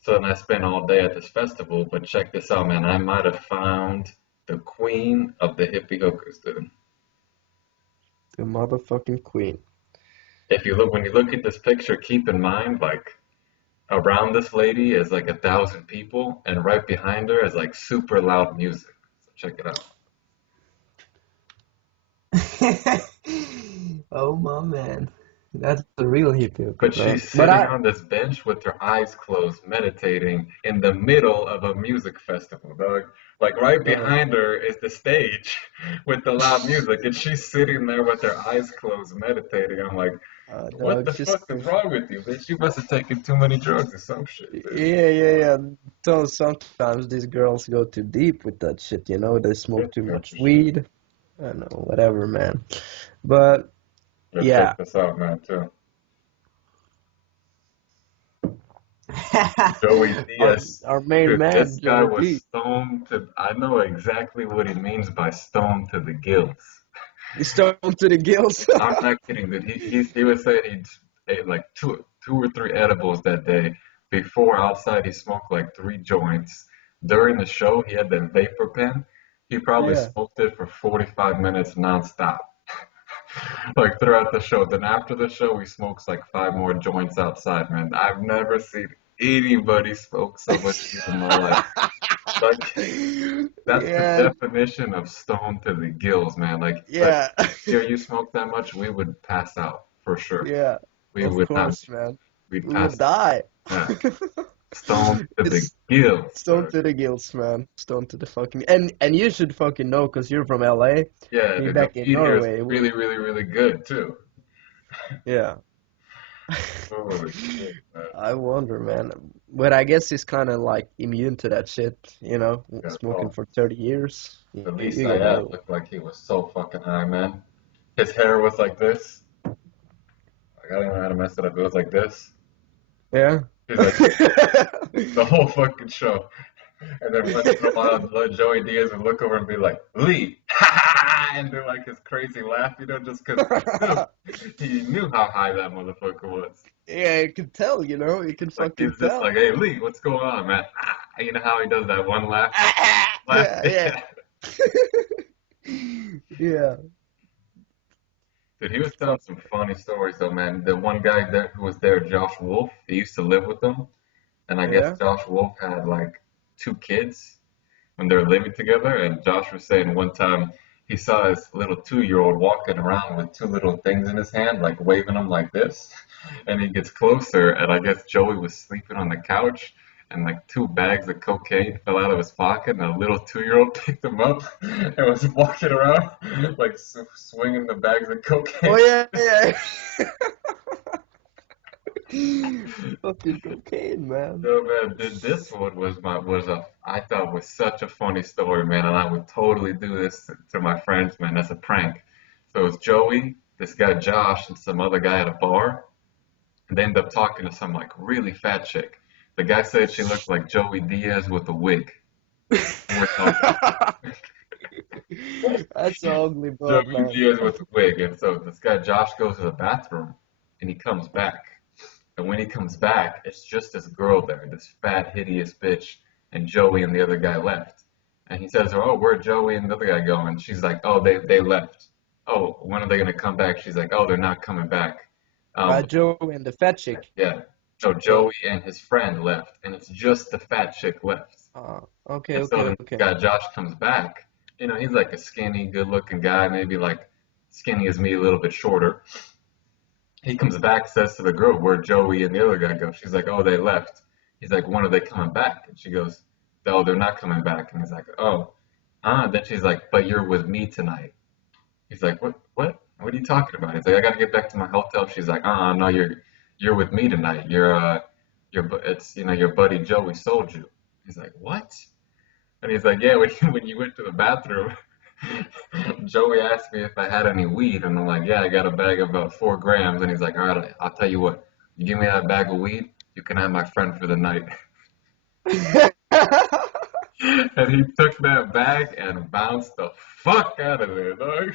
So then I spent all day at this festival, but check this out, man. I might have found the queen of the hippie hookers, dude. The motherfucking queen. If you look, when you look at this picture, keep in mind, like around this lady is like 1,000 people, and right behind her is like super loud music. So check it out. Oh my man. That's the real hippie hooker, But man. she's But sitting I on this bench with her eyes closed, meditating in the middle of a music festival, dog. Like right uh, behind her is the stage with the loud music, and she's sitting there with her eyes closed, meditating. I'm like, what dog, the she's fuck is wrong with you, bitch? You must have taken too many drugs or some shit, dude. yeah. So sometimes these girls go too deep with that shit, you know, they Yeah, smoke too yeah, much for sure. weed. I don't know, whatever, man. But Yeah, yeah. check this out, man, too. Joey our Diaz. our main Dude, man, this guy Joey was D. stoned to, I know exactly what he means by stoned to the gills. He's stoned to the gills. I'm not kidding, dude. He was saying he'd ate like two or three edibles that day. Before outside, he smoked like 3 joints. During the show, he had that vapor pen. He probably Yeah. smoked it for 45 minutes nonstop, like throughout the show. Then after the show, he smokes like 5 more joints outside, man. I've never seen anybody smoke so much weed in my life. Like that's the Yeah, definition of stoned to the gills, man. Like yeah, here you smoke that much, we would pass out for sure. yeah. We Of would not. course, man. We'd We would pass die. out. Yeah. Stoned to the It's gills, stoned dog. to the gills, man. Stoned to the fucking and you should fucking know because you're from LA. Yeah, Me dude, the back in weed here is Norway. really, really, really good too. Yeah. Holy shit, man. I wonder, man. But I guess he's kind of like immune to that shit, you know, Yeah, smoking oh, for 30 years. the least You I gotta have know. looked like he was so fucking high, man. His hair was like this. Like I don't know how to mess it up. It was like this. Yeah. He's like the whole fucking show. And then once in a while, Joey Diaz would look over and be like, Lee, and do like his crazy laugh, just because he knew how high that motherfucker was. Yeah, you can tell, you know, you can Like fucking he's just like, tell. hey Lee, what's going on, man? You know how he does that one laugh? Laugh. Yeah, yeah. Yeah, Dude, he was telling some funny stories though, man. The one guy there who was there, Josh Wolf, he used to live with them, and I guess yeah. Josh Wolf had like 2 kids when they were living together. And Josh was saying one time he saw his little 2-year-old walking around with 2 little things in his hand, like waving them like this. And he gets closer, and I guess Joey was sleeping on the couch, and like 2 bags of cocaine fell out of his pocket, and a little 2-year-old picked them up and was walking around like swinging the bags of Oh cocaine. yeah, yeah. Fucking cocaine, man. No man, this one was a I thought was such a funny story, man, and I would totally do this to my friends, man, as a prank. So it was Joey, this guy Josh, and some other guy at a bar, and they end up talking to some like really fat chick. The guy said she looked like Joey Diaz with a wig. And we're talking That's an ugly broad, Joey man. Diaz with a wig, and so this guy Josh goes to the bathroom, and he comes back. And when he comes back, it's just this girl there, this fat, hideous bitch, and Joey and the other guy left. And he says, "Oh, where'd Joey and the other guy go?" And she's like, "Oh, they left. Oh, when are they gonna come back?" She's like, "Oh, they're not coming back." Um, Joe and the fat chick. yeah. So Oh, Joey and his friend left, and it's just the fat chick left. okay, And so okay, then this okay. guy Josh comes back. He's like a skinny, good-looking guy, maybe like skinny as me, a little bit shorter. He comes back, says to the girl where Joey and the other guy go. She's like, oh, they left. He's like, when are they coming back? And she goes, oh, they're not coming back. And he's like, oh, then she's like, but you're with me tonight. He's like, what are you talking about? He's like, I gotta get back to my hotel. She's like, no, you're with me tonight. It's your buddy Joey sold you. He's like, what? And he's like, yeah, when you went to the bathroom, Joey asked me if I had any weed, and I'm like, yeah, I got a bag of about 4 grams. And he's like, all right, I'll tell you what, you give me that bag of weed, you can have my friend for the night. And he took that bag and bounced the fuck out of there, dog.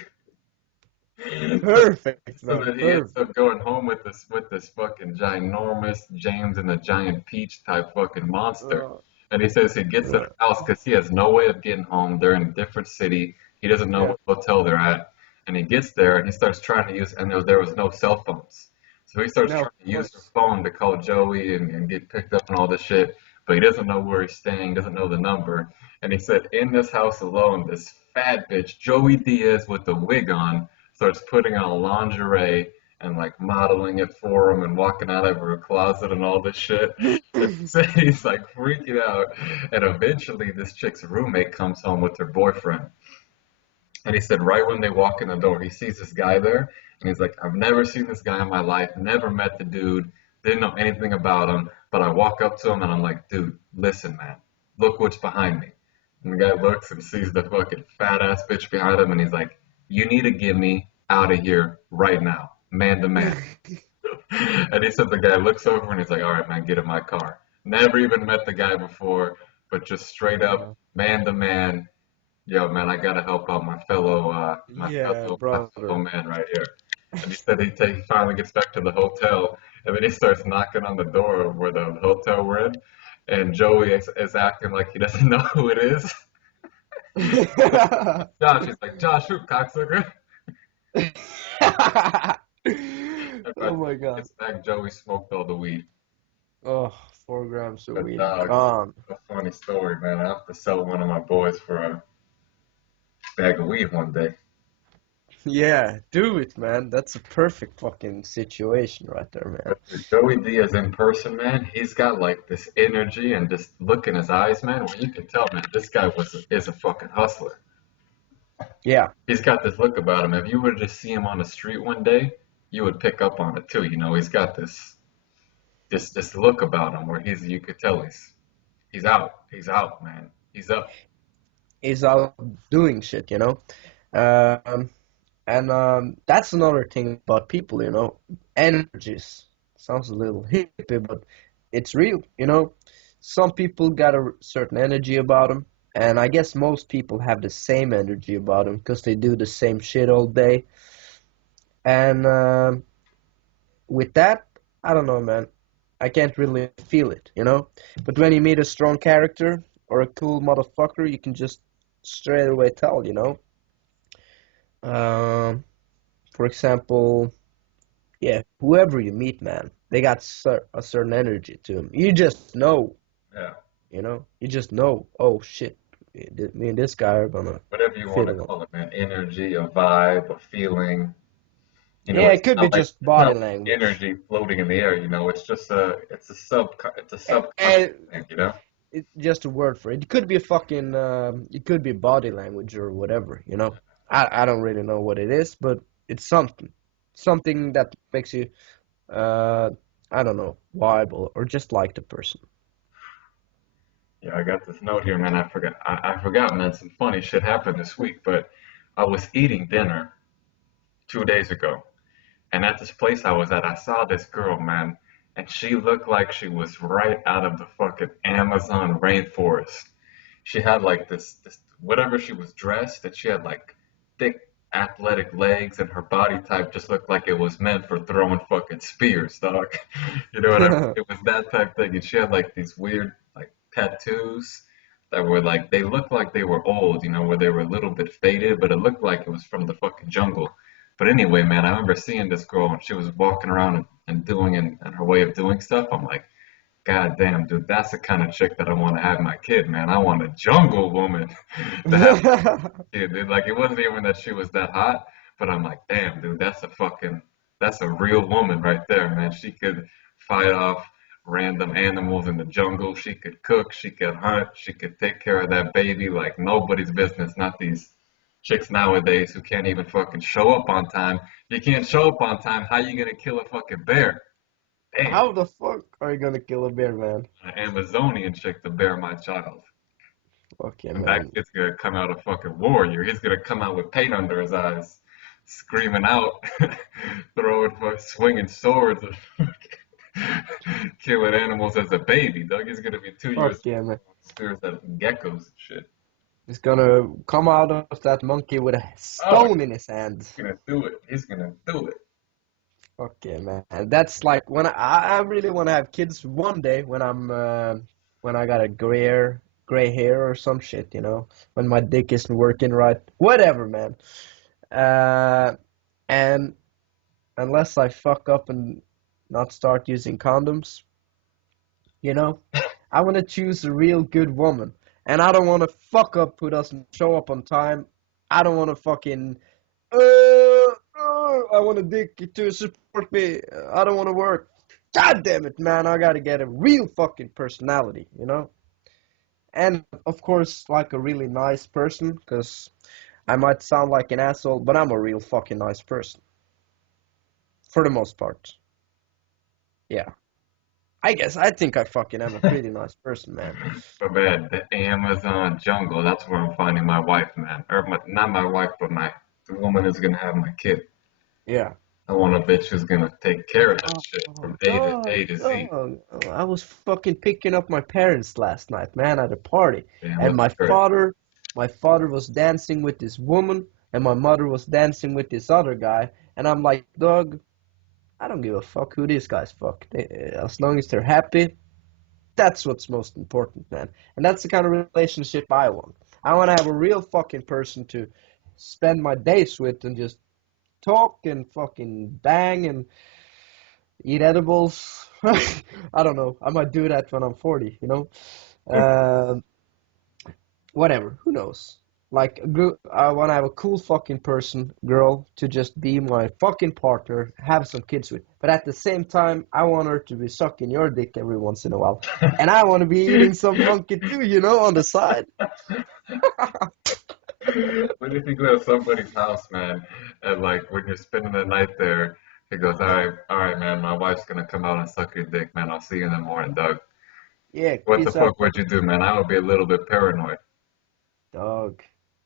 So, Perfect, so man. that he ends Perfect. up going home with this fucking ginormous James and the Giant Peach type fucking monster. Uh, And he says he gets to the uh, house because he has no way of getting home. They're in a different city. He doesn't know yeah. what hotel they're at. And he gets there and he starts trying to use, and there was no cell phones. So he starts Now, of trying to use the course. phone to call Joey and get picked up and all this shit. But he doesn't know where he's staying, doesn't know the number. And he said, in this house alone, this fat bitch, Joey Diaz with the wig on, starts putting on lingerie and like modeling it for him and walking out of her closet and all this shit. And so he's like freaking out. And eventually, this chick's roommate comes home with her boyfriend. And he said, right when they walk in the door, he sees this guy there. And he's like, I've never seen this guy in my life, never met the dude, didn't know anything about him. But I walk up to him and I'm like, dude, listen, man, look what's behind me. And the guy looks and sees the fucking fat ass bitch behind him. And he's like, you need to get me out of here right now, man to man. And he said the guy looks over and he's like, all right, man, get in my car. Never even met the guy before, but just straight up, Yeah. man to man, yo, man, I gotta help out Yeah, my brother. fellow man right here. And he said he finally gets back to the hotel, and then he starts knocking on the door of where the hotel we're in, and Joey is acting like he doesn't know who it is. Josh, he's like, Josh, who, cocksucker? And by Oh the time my he God. gets back, Joey smoked all the weed. Oh, 4 grams of But weed dog, gone. a funny story, man. I have to sell one of my boys for a bag of weed one day. Yeah, do it, man. That's a perfect fucking situation right there, man. But dude, Joey Diaz in person, man, he's got like this energy and just look in his eyes, man, where you can tell, man, this guy is a fucking hustler. Yeah, He's got this look about him. If you were to just see him on the street one day, you would pick up on it too. You know, he's got this look about him where you could tell he's out, man. He's up. he's out doing shit, you know. Um, and that's another thing about people, you know. Energies. Sounds a little hippie, but it's real, you know. Some people got a certain energy about them, and I guess most people have the same energy about them because they do the same shit all day. And with that, I don't know, man. I can't really feel it, you know. But when you meet a strong character or a cool motherfucker, you can just straight away tell, you know. Um, for example, yeah, whoever you meet, man, they got a certain energy to them. You just know, Yeah. you know. You just know. Oh shit, me and this guy are gonna Whatever you want fit to along. call it, man. Energy, a vibe, a feeling. You know, Yeah, it could be just it's body not like language. energy floating in the air. You know, it's a subconscious And thing. You know. it's just a word for it. It could be a fucking, it could be body language or whatever, you know. I don't really know what it is, but it's something that makes you, uh, I don't know, vibe or just like the person. Yeah, I got this note here, man. I forgot, man. Some funny shit happened this week, but I was eating dinner 2 days ago, and at this place I was at, I saw this girl, man, and she looked like she was right out of the fucking Amazon rainforest. She had like this whatever she was dressed, and she had like thick athletic legs, and her body type just looked like it was meant for throwing fucking spears, dog. You know what I mean? It was that type thing, and she had like these weird like tattoos that were like they looked like they were old, you know, where they were a little bit faded, but it looked like it was from the fucking jungle. But anyway, man, I remember seeing this girl and she was walking around and doing and her way of doing stuff. I'm like, God damn, dude, that's the kind of chick that I want to have my kid, man. I want a jungle woman to have my kid, dude. Like, it wasn't even that she was that hot, but I'm like, damn, dude, that's a fucking. that's a real woman right there, man. She could fight off random animals in the jungle. She could cook. She could hunt. She could take care of that baby like nobody's business. Not these chicks nowadays who can't even fucking show up on time. You can't show up on time. How you gonna kill a fucking bear? Damn, How the fuck are you gonna kill a bear, man? an Amazonian chick to bear my child. Okay, And that man. kid's gonna come out a fucking warrior. He's gonna come out with paint under his eyes, screaming out, throwing, swinging swords, killing animals as a baby. Dog, he's gonna be 2 years Fuck yeah, man. old, spears at geckos and shit. He's gonna come out of that monkey with a Oh, stone in his hand. he's gonna do it. He's gonna do it. Okay, man. That's like when I really want to have kids one day when I got a gray hair or some shit, you know, when my dick isn't working right. Whatever, man. Uh, and unless I fuck up and not start using condoms, you know, I want to choose a real good woman, and I don't want to fuck up who doesn't show up on time. I don't want to fucking I want a dick to support me. I don't want to work. God damn it, man. I gotta get a real fucking personality, you know? And, of course, like a really nice person, because I might sound like an asshole, but I'm a real fucking nice person. For the most part. Yeah. I think I fucking am a pretty nice person, man. But man, the Amazon jungle, that's where I'm finding my wife, man. Or not my wife, but the woman who's gonna have my kid. Yeah. I want a bitch who's gonna take care of that shit Oh, from dog, A to Z. dog. I was fucking picking up my parents last night, man, at a party. Damn, And that's great. my father was dancing with this woman, and my mother was dancing with this other guy. And I'm like, dog, I don't give a fuck who these guys fuck. As long as they're happy, that's what's most important, man. And that's the kind of relationship I want. I want to have a real fucking person to spend my days with and just talk and fucking bang and eat edibles. I don't know. I might do that when I'm 40, you know? Um, Whatever. Who knows? Like, I want to have a cool fucking person, girl, to just be my fucking partner, have some kids with. But at the same time, I want her to be sucking your dick every once in a while. And I want to be eating some monkey too, you know, on the side. But if you go to somebody's house, man, and like when you're spending the night there, he goes, all right, man, my wife's gonna come out and suck your dick, man. I'll see you in the morning, Doug. Yeah, What the peace out, fuck would you do, man? I would be a little bit paranoid. dog.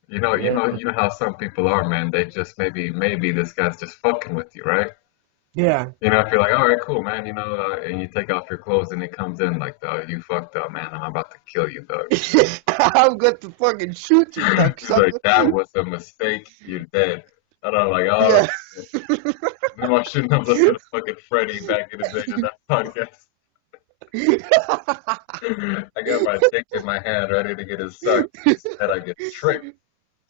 You Yeah, know how some people are, man. They just maybe this guy's just fucking with you, right? yeah. You know, if you're like, all right, cool, man, and you take off your clothes and he comes in like, dog, you fucked up, man. I'm about to kill you, dog. I'm going to fucking shoot you, He's like, cocksucker. that was a mistake. You're dead. And I'm like, oh, Yeah. shit. No, I shouldn't have listened to fucking Freddie back in the day to that podcast. I got my dick in my hand ready to get it sucked. Instead, I get tricked.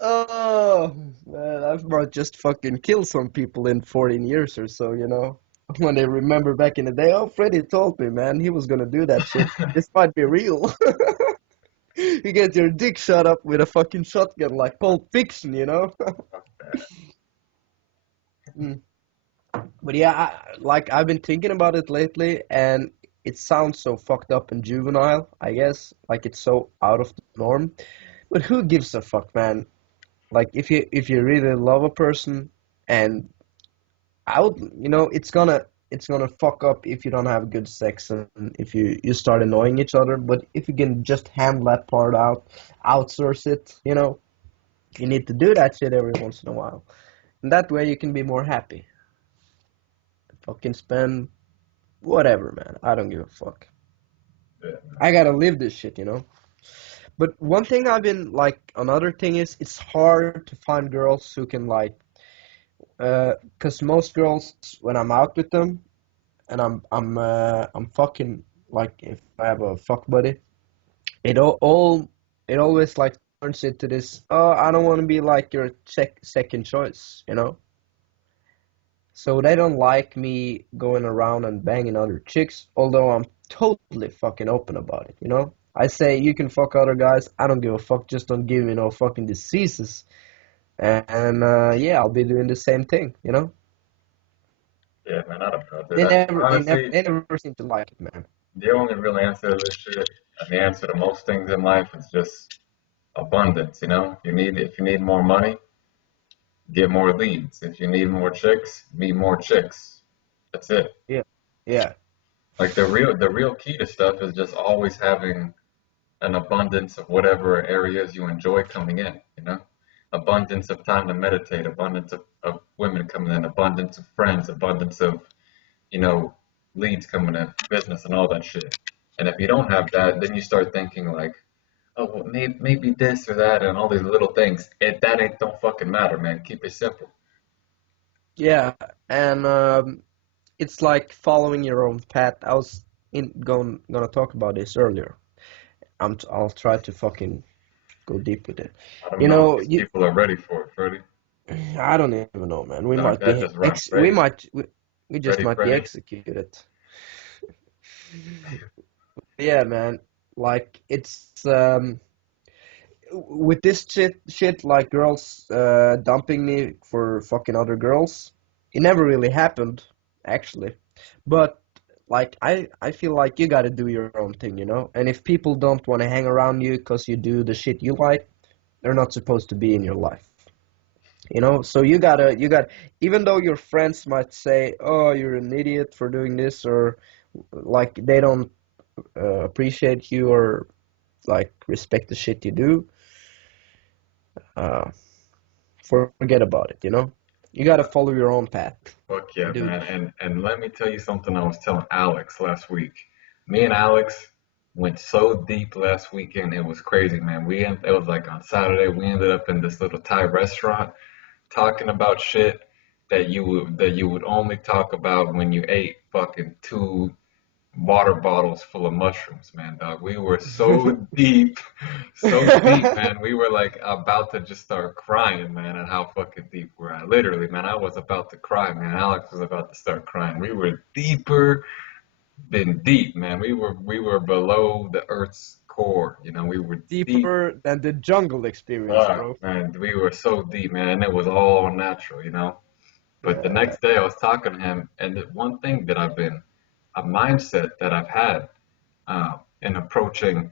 Oh, man, I might just fucking kill some people in 14 years or so, you know? When they remember back in the day, oh, Freddy told me, man, he was gonna do that shit. This might be real. You get your dick shot up with a fucking shotgun like Pulp Fiction, you know? Mm. But yeah, like I've been thinking about it lately, and it sounds so fucked up and juvenile, I guess. Like it's so out of the norm. But who gives a fuck, man? Like if you really love a person, and I would, you know, it's gonna fuck up if you don't have good sex and if you start annoying each other. But if you can just handle that part out, outsource it, you know, you need to do that shit every once in a while, and that way you can be more happy. Fucking spend whatever, man. I don't give a fuck. Yeah. I gotta live this shit, you know. But one thing I've been like, another thing is it's hard to find girls who can like, 'cause most girls when I'm out with them and I'm fucking like if I have a fuck buddy, it always like turns into this. Oh, I don't want to be like your second choice, you know. So they don't like me going around and banging other chicks, although I'm totally fucking open about it, you know? I say you can fuck other guys, I don't give a fuck, just don't give me no fucking diseases. And yeah, I'll be doing the same thing, you know? Yeah, man, I don't know, dude. They never, they never, Honestly, they never seem to like it, man. the only real answer to this shit, and the answer to most things in life, is just abundance. You know, if you need more money, get more leads. If you need more chicks, meet more chicks. That's it. Yeah, yeah, Like the real key to stuff is just always having an abundance of whatever areas you enjoy coming in, you know? Abundance of time to meditate, abundance of women coming in, abundance of friends, abundance of, you know, leads coming in, business and all that shit. And if you don't have that, then you start thinking like, oh, well, maybe this or that and all these little things. That ain't don't fucking matter, man. Keep it simple. yeah. And it's like following your own path. I was gonna talk about this earlier. I'll try to fucking go deep with it. I don't You know if know, these people are ready for it, Freddie. I don't even know, man. We Then our might dad be just run crazy. we just Ready, might be Freddie? executed. Yeah, man. Like it's with this shit like girls dumping me for fucking other girls. It never really happened, actually. But like I feel like you gotta do your own thing, you know? And if people don't want to hang around you because you do the shit you like, they're not supposed to be in your life. You know, so you got even though your friends might say, "Oh, you're an idiot for doing this," or like they don't appreciate you or like respect the shit you do, uh, forget about it. You know, you got to follow your own path, Fuck yeah, dude. man. And let me tell you something I was telling Alex last week. Me and Alex went so deep last weekend, it was crazy, man. It was like on Saturday, we ended up in this little Thai restaurant talking about shit that you would only talk about when you ate fucking two water bottles full of mushrooms, man, dog. We were so deep, so deep, man. We were like about to just start crying, man, at how fucking deep we're at. Literally, man, I was about to cry, man. Alex was about to start crying. We were deeper than deep, man. We were below the Earth's core, you know. We were deep. Deeper than the jungle experience, Ah, bro. man, we were so deep, man, and it was all natural, you know. But the Yeah, next day, I was talking to him, and the one thing that a mindset that I've had in approaching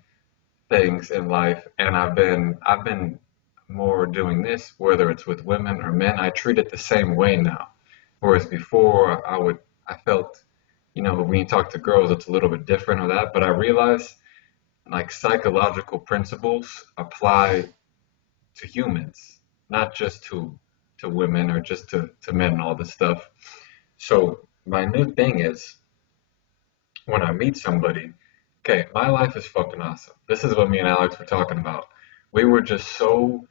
things in life, and I've been more doing this, whether it's with women or men. I treat it the same way now, whereas before I felt, you know, when you talk to girls, it's a little bit different or that. But I realize like psychological principles apply to humans, not just to women or just to men and all this stuff. So my new thing is when I meet somebody, okay, my life is fucking awesome. This is what me and Alex were talking about. We were just so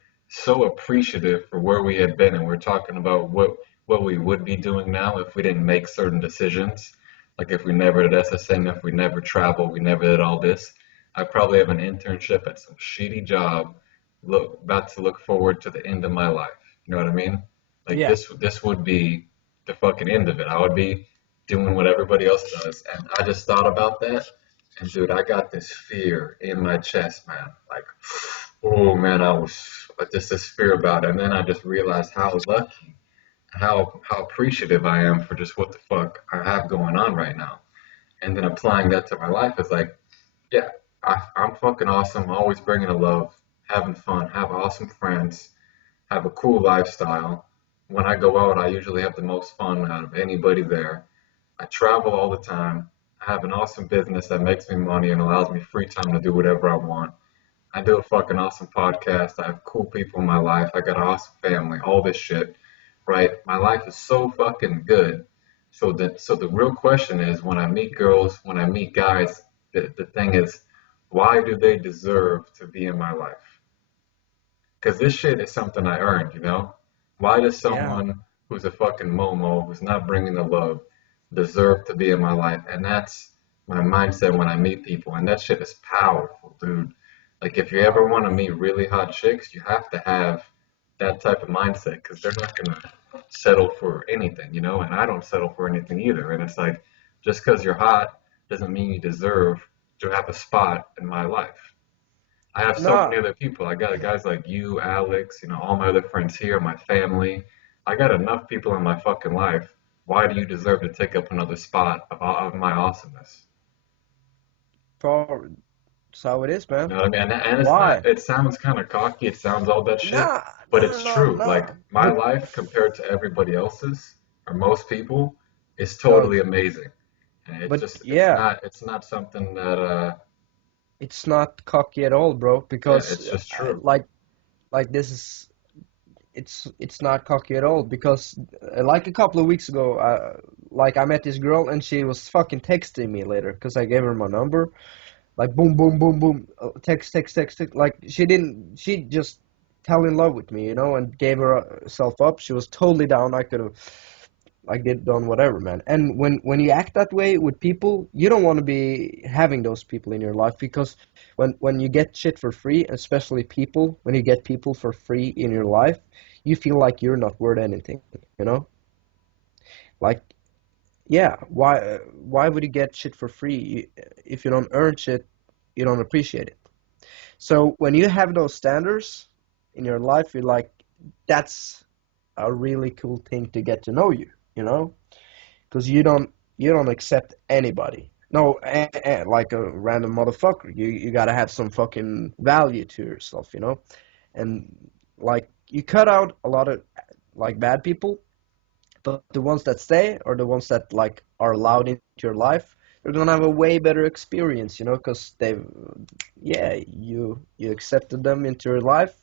appreciative for where we had been, and we're talking about what we would be doing now if we didn't make certain decisions. Like if we never did SSN, if we never traveled, we never did all this. I probably have an internship at some shitty job, about to look forward to the end of my life. You know what I mean? Like yeah. this would be the fucking end of it. I would be doing what everybody else does. And I just thought about that, and dude, I got this fear in my chest, man. Like, oh man, I was just this fear about it. And then I just realized how lucky, how appreciative I am for just what the fuck I have going on right now. And then applying that to my life is like, yeah, I'm fucking awesome. Always bringing a love, having fun, have awesome friends, have a cool lifestyle. When I go out, I usually have the most fun out of anybody there. I travel all the time. I have an awesome business that makes me money and allows me free time to do whatever I want. I do a fucking awesome podcast. I have cool people in my life. I got an awesome family, all this shit, right? My life is so fucking good. So the real question is when I meet girls, when I meet guys, the thing is, why do they deserve to be in my life? Because this shit is something I earned, you know? Why does Yeah. someone who's a fucking Momo, who's not bringing the love, deserve to be in my life? And that's my mindset when I meet people. And that shit is powerful, dude. Like, if you ever want to meet really hot chicks, you have to have that type of mindset because they're not going to settle for anything, you know? And I don't settle for anything either. And it's like, just because you're hot doesn't mean you deserve to have a spot in my life. I have so many No, other people. I got guys like you, Alex, you know, all my other friends here, my family. I got enough people in my fucking life. why do you deserve to take up another spot of my awesomeness? For that's how it is, You man. know what I mean? And it's Why? not, it sounds kind of cocky, it sounds all that shit, Nah, but no, it's no, no, true. Like no. my But life compared to everybody else's, or most people, is no, totally amazing. And it's but just, yeah, it's not something that, it's not cocky at all, bro. yeah, Because it's just true. like this is it's not cocky at all. Because like a couple of weeks ago, like I met this girl and she was fucking texting me later because I gave her my number. Like boom, boom, boom, boom, text, text, text, text. Like she just fell in love with me, and gave herself up. She was totally down. I could have like did done whatever, man. And when you act that way with people, you don't want to be having those people in your life because when you get shit for free, especially people, when you get people for free in your life, you feel like you're not worth anything, you know? Like, yeah, why would you get shit for free? If you don't earn shit, you don't appreciate it. So when you have those standards in your life, you're like, that's a really cool thing to get to know you, you know? Because you don't accept anybody. No, like a random motherfucker. You gotta have some fucking value to yourself, And like you cut out a lot of like bad people, but the ones that stay or the ones that like are allowed into your life, they're gonna have a way better experience, because yeah, you accepted them into your life.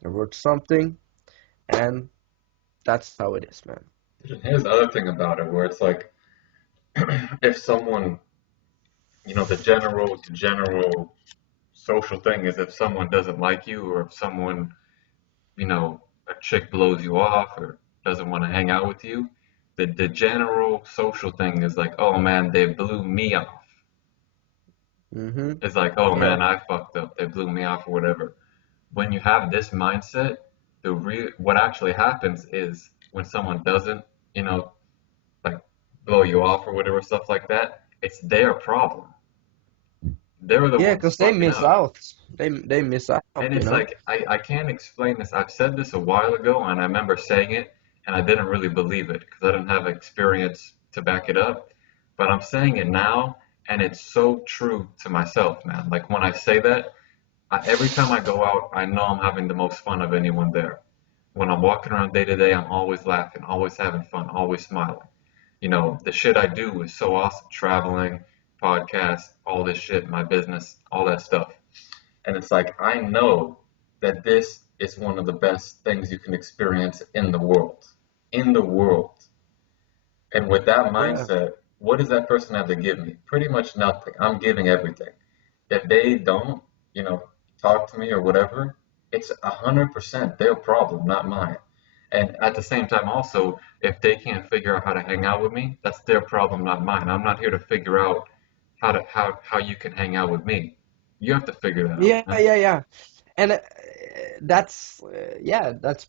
They're worth something, and that's how it is, man. Here's the other thing about it, where it's like, if someone, the general social thing is if someone doesn't like you, or if someone, a chick blows you off or doesn't want to hang out with you, the general social thing is like, oh man, they blew me off. Mm-hmm. It's like, oh Yeah. man, I fucked up. They blew me off or whatever. When you have this mindset, what actually happens is when someone doesn't, you know, like blow you off or whatever, stuff like that, it's their problem. They're the Yeah, ones because they fucking miss up. out. They miss out, And it's like, I can't explain this. I've said this a while ago, and I remember saying it, and I didn't really believe it because I didn't have experience to back it up. But I'm saying it now, and it's so true to myself, man. Like when I say that, every time I go out, I know I'm having the most fun of anyone there. When I'm walking around day to day, I'm always laughing, always having fun, always smiling. The shit I do is so awesome. Traveling, podcasts, all this shit, my business, all that stuff. And it's like, I know that this is one of the best things you can experience in the world. In the world. And with that Yeah. mindset, what does that person have to give me? Pretty much nothing. I'm giving everything. If they don't, you know, talk to me or whatever, it's 100% their problem, not mine. And at the same time, also, if they can't figure out how to hang out with me, that's their problem, not mine. I'm not here to figure out how you can hang out with me. You have to figure that out, Yeah, man. yeah, yeah. And that's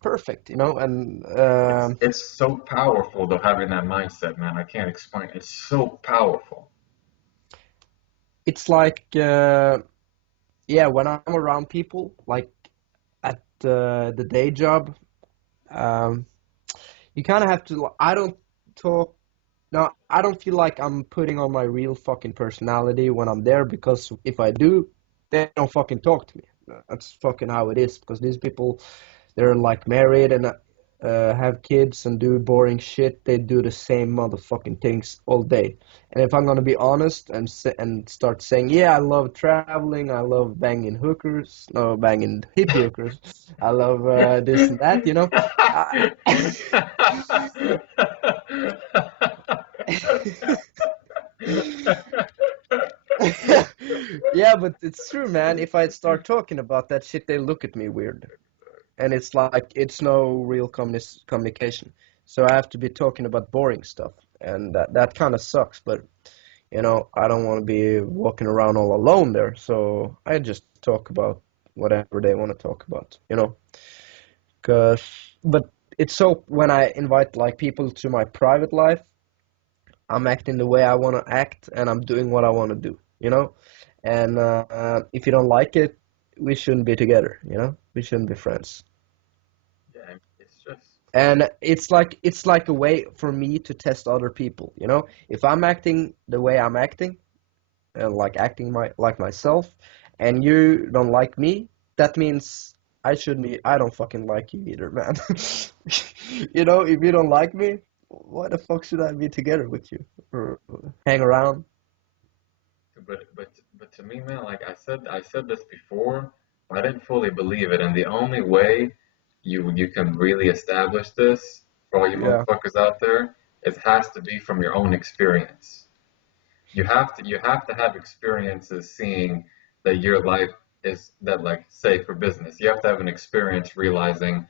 perfect, and It's so powerful though, having that mindset, man. I can't explain. It's so powerful. it's like yeah, when I'm around people, like at the day job, um, you kind of have to. I don't talk. No, I don't feel like I'm putting on my real fucking personality when I'm there because if I do, they don't fucking talk to me. That's fucking how it is because these people, they're like married and have kids and do boring shit. They do the same motherfucking things all day. And if I'm gonna be honest and start saying, yeah, I love traveling, I love banging hookers, no, banging hippie hookers, I love this and that, I, yeah, but it's true, man. If I start talking about that shit, they look at me weird. And it's like, it's no real communication. So I have to be talking about boring stuff. And that kind of sucks. But, I don't want to be walking around all alone there. So I just talk about whatever they want to talk about. 'Cause, but it's so when I invite like people to my private life, I'm acting the way I want to act and I'm doing what I want to do. And if you don't like it, we shouldn't be together. We shouldn't be friends. Yeah, it's just And it's like a way for me to test other people, you know? If I'm acting the way I'm acting, like acting like myself, and you don't like me, that means I don't fucking like you either, man. You know, if you don't like me, why the fuck should I be together with you or hang around? But to me, man, like I said this before, I didn't fully believe it, and the only way you can really establish this for all you Yeah, motherfuckers out there, it has to be from your own experience. You have to have experiences seeing that your life is that, like, say for business, you have to have an experience realizing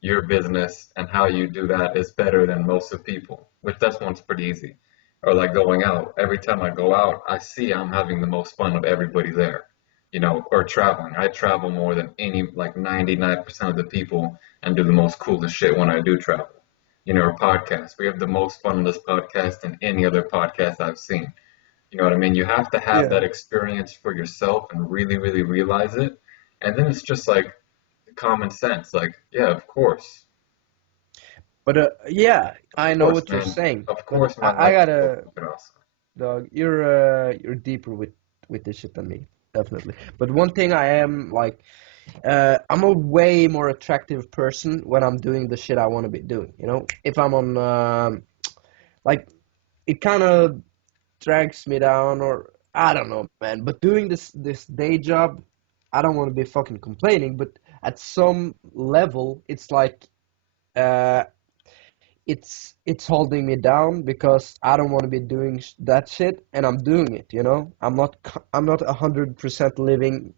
your business and how you do that is better than most of people, which that's one's pretty easy. Or like going out. Every time I go out, I see I'm having the most fun of everybody there. Or traveling. I travel more than any, like 99% of the people, and do the most coolest shit when I do travel. Or podcast. We have the most fun on this podcast than any other podcast I've seen. You know what I mean? You have to have yeah. that experience for yourself and really, really realize it. And then it's just like common sense. Like, yeah, of course. But yeah, I Of know course, what you're man. saying. Of But course, man. I Life is so gotta, fucking awesome. dog, you're deeper with this shit than me, definitely. But one thing I am like, I'm a way more attractive person when I'm doing the shit I want to be doing. You know, if I'm on, like, it kind of drags me down, or I don't know, man. But doing this day job, I don't want to be fucking complaining, but at some level, it's like, uh, it's holding me down because I don't want to be doing that shit, and I'm doing it. You know, I'm not 100% living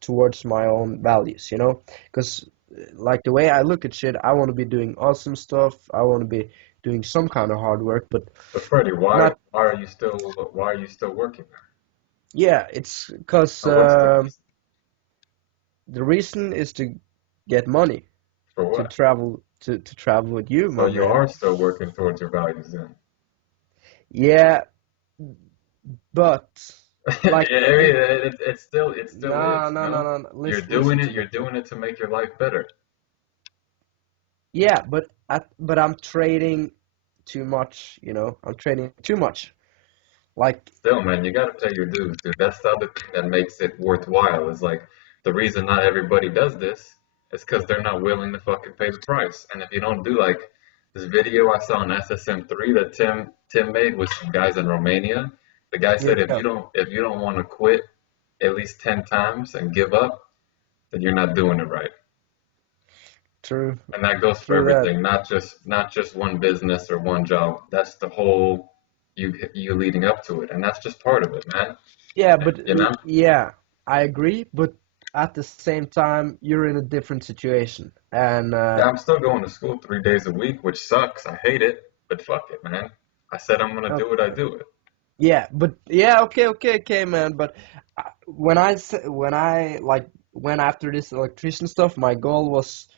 towards my own values, you know? Because, like, the way I look at shit, I want to be doing awesome stuff. I want to be doing some kind of hard work, but But Freddie, why not, why are you still working there? yeah, it's because What's the reason the reason is to get money, for to what? travel with you, So my you man. are still working towards your values then? Yeah, but, Yeah, like, it still no, is. no, no, no, no. You're Listen, doing listen it. to You're me. doing it to make your life better. Yeah, but I'm trading too much, you know? I'm trading too much. Like, Still, man, you gotta pay your dues, dude. That's the other thing that makes it worthwhile. Is like the reason not everybody does this is because they're not willing to fucking pay the price. And if you don't do like this video I saw on SSM3 that Tim made with some guys in Romania, the guy said yeah, if you don't want to quit at least 10 times and give up, then you're not doing it right. true, And that goes for true that. everything, not just one business or one job. That's the whole you leading up to it, and that's just part of it, man. Yeah, but You know? yeah, I agree. But at the same time, you're in a different situation, and Yeah, I'm still going to school 3 days a week, which sucks. I hate it, but fuck it, man. I said I'm gonna uh, do it. I do it. yeah, but yeah, okay, okay, okay, man. But when I like went after this electrician stuff, my goal was,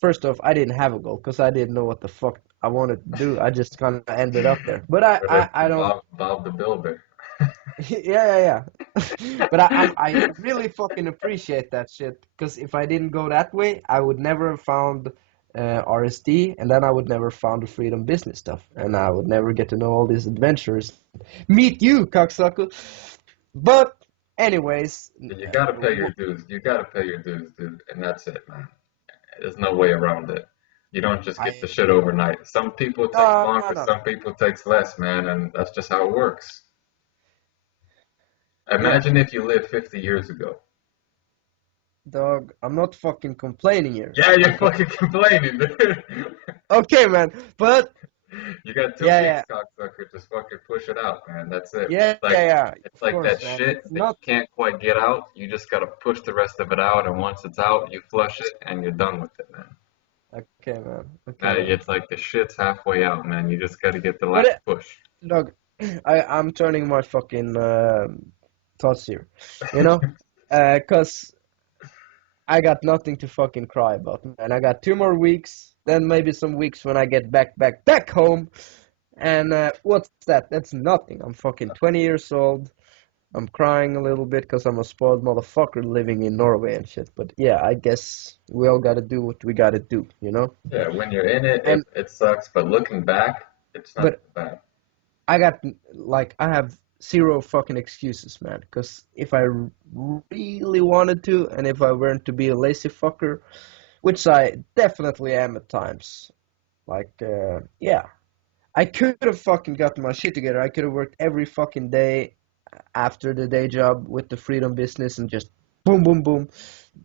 first off, I didn't have a goal because I didn't know what the fuck I wanted to do. I just kind of ended up there. But I, I, Whatever, I don't. Bob the Builder. Yeah, yeah, yeah. But I really fucking appreciate that shit because if I didn't go that way, I would never have found RSD, and then I would never found the freedom business stuff, and I would never get to know all these adventures. Meet you, cocksucker. But anyways, You gotta pay your dues. You gotta pay your dues, dude, and that's it, man. There's no way around it. You don't just get the I shit overnight. Some people it takes no, longer, no, some people it takes less, man, and that's just how it works. yeah, Imagine if you lived 50 years ago. dog. I'm not fucking complaining here. Yeah, you're Okay, fucking complaining, dude. okay, man. But You got two yeah, weeks, yeah, cocksucker. Just fucking push it out, man. That's it. yeah, yeah, yeah. It's Of like that course, man. shit It's that you not can't quite get out. You just gotta push the rest of it out, and once it's out, you flush it, and you're done with it, man. okay, man. Okay, man. It's like the shit's halfway out, man. You just gotta get the But last push. dog, I'm turning my fucking thoughts here, you know, cause I got nothing to fucking cry about, man. I got 2 more weeks, then maybe some weeks when I get back home, and what's that? That's nothing. I'm fucking 20 years old. I'm crying a little bit because I'm a spoiled motherfucker living in Norway and shit. But yeah, I guess we all gotta do what we gotta do, you know? Yeah, when you're in it, And it sucks, but looking back, it's not but that bad. I got like I have zero fucking excuses, man. Because if I really wanted to, and if I weren't to be a lazy fucker, which I definitely am at times, like yeah, I could have fucking gotten my shit together. I could have worked every fucking day after the day job with the freedom business and just boom, boom, boom,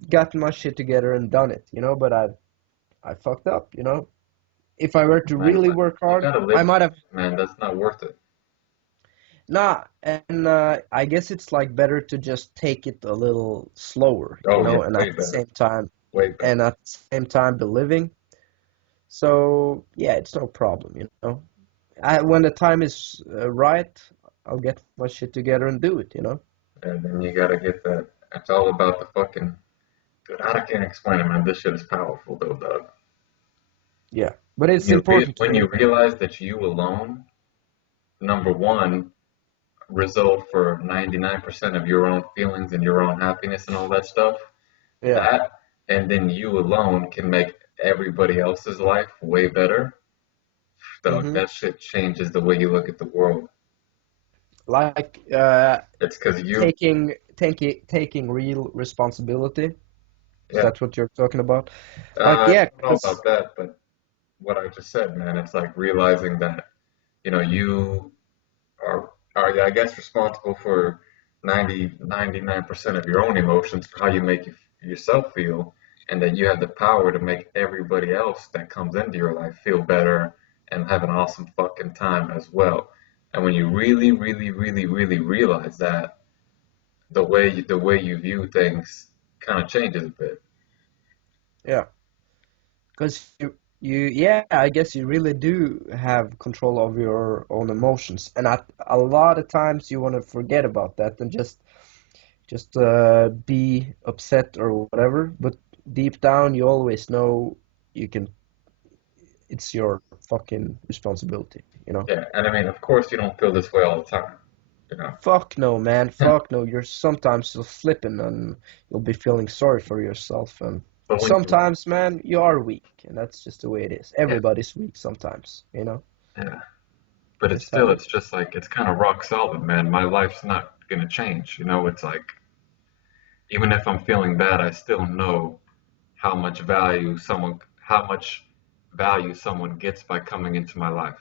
gotten my shit together and done it, you know. But I fucked up, you know. If I were to Man, really but work you hard, gotta I live, might have. man. That's not worth it. Nah, and I guess it's like better to just take it a little slower, you Oh know, yeah, and way better, way better. at the same time be living. So yeah, it's no problem, you know. When the time is right, I'll get my shit together and do it, you know. And then you gotta get that. It's all about the fucking. Dude, I can't explain it, man. This shit is powerful, though, dog. Yeah, but it's important to When you me. realize that you alone, number one, result for 99% of your own feelings and your own happiness and all that stuff. Yeah. That, and then you alone can make everybody else's life way better. Dog, Mm-hmm. that shit changes the way you look at the world. Like It's because taking real responsibility. Is yeah, that what you're talking about? Like I yeah, don't know because about that, but what I just said, man, it's like realizing that, you are I guess responsible for 99% of your own emotions for how you make yourself feel, and that you have the power to make everybody else that comes into your life feel better and have an awesome fucking time as well. And when you really, really, really, really realize that, the way you view things kind of changes a bit. yeah, because yeah, I guess you really do have control of your own emotions, and at a lot of times you want to forget about that and just be upset or whatever. But deep down, you always know you can. It's your fucking responsibility, you know. Yeah, and I mean, of course, you don't feel this way all the time, you know. Fuck no, man. Fuck no. You're sometimes just slipping and you'll be feeling sorry for yourself. And But when you, sometimes, man, you are weak. And that's just the way it is. yeah, Everybody's weak sometimes, you know? yeah. But Just have it. it's just like, it's kind of rock solid, man. My life's not gonna change, It's like, even if I'm feeling bad, I still know how much value someone gets by coming into my life.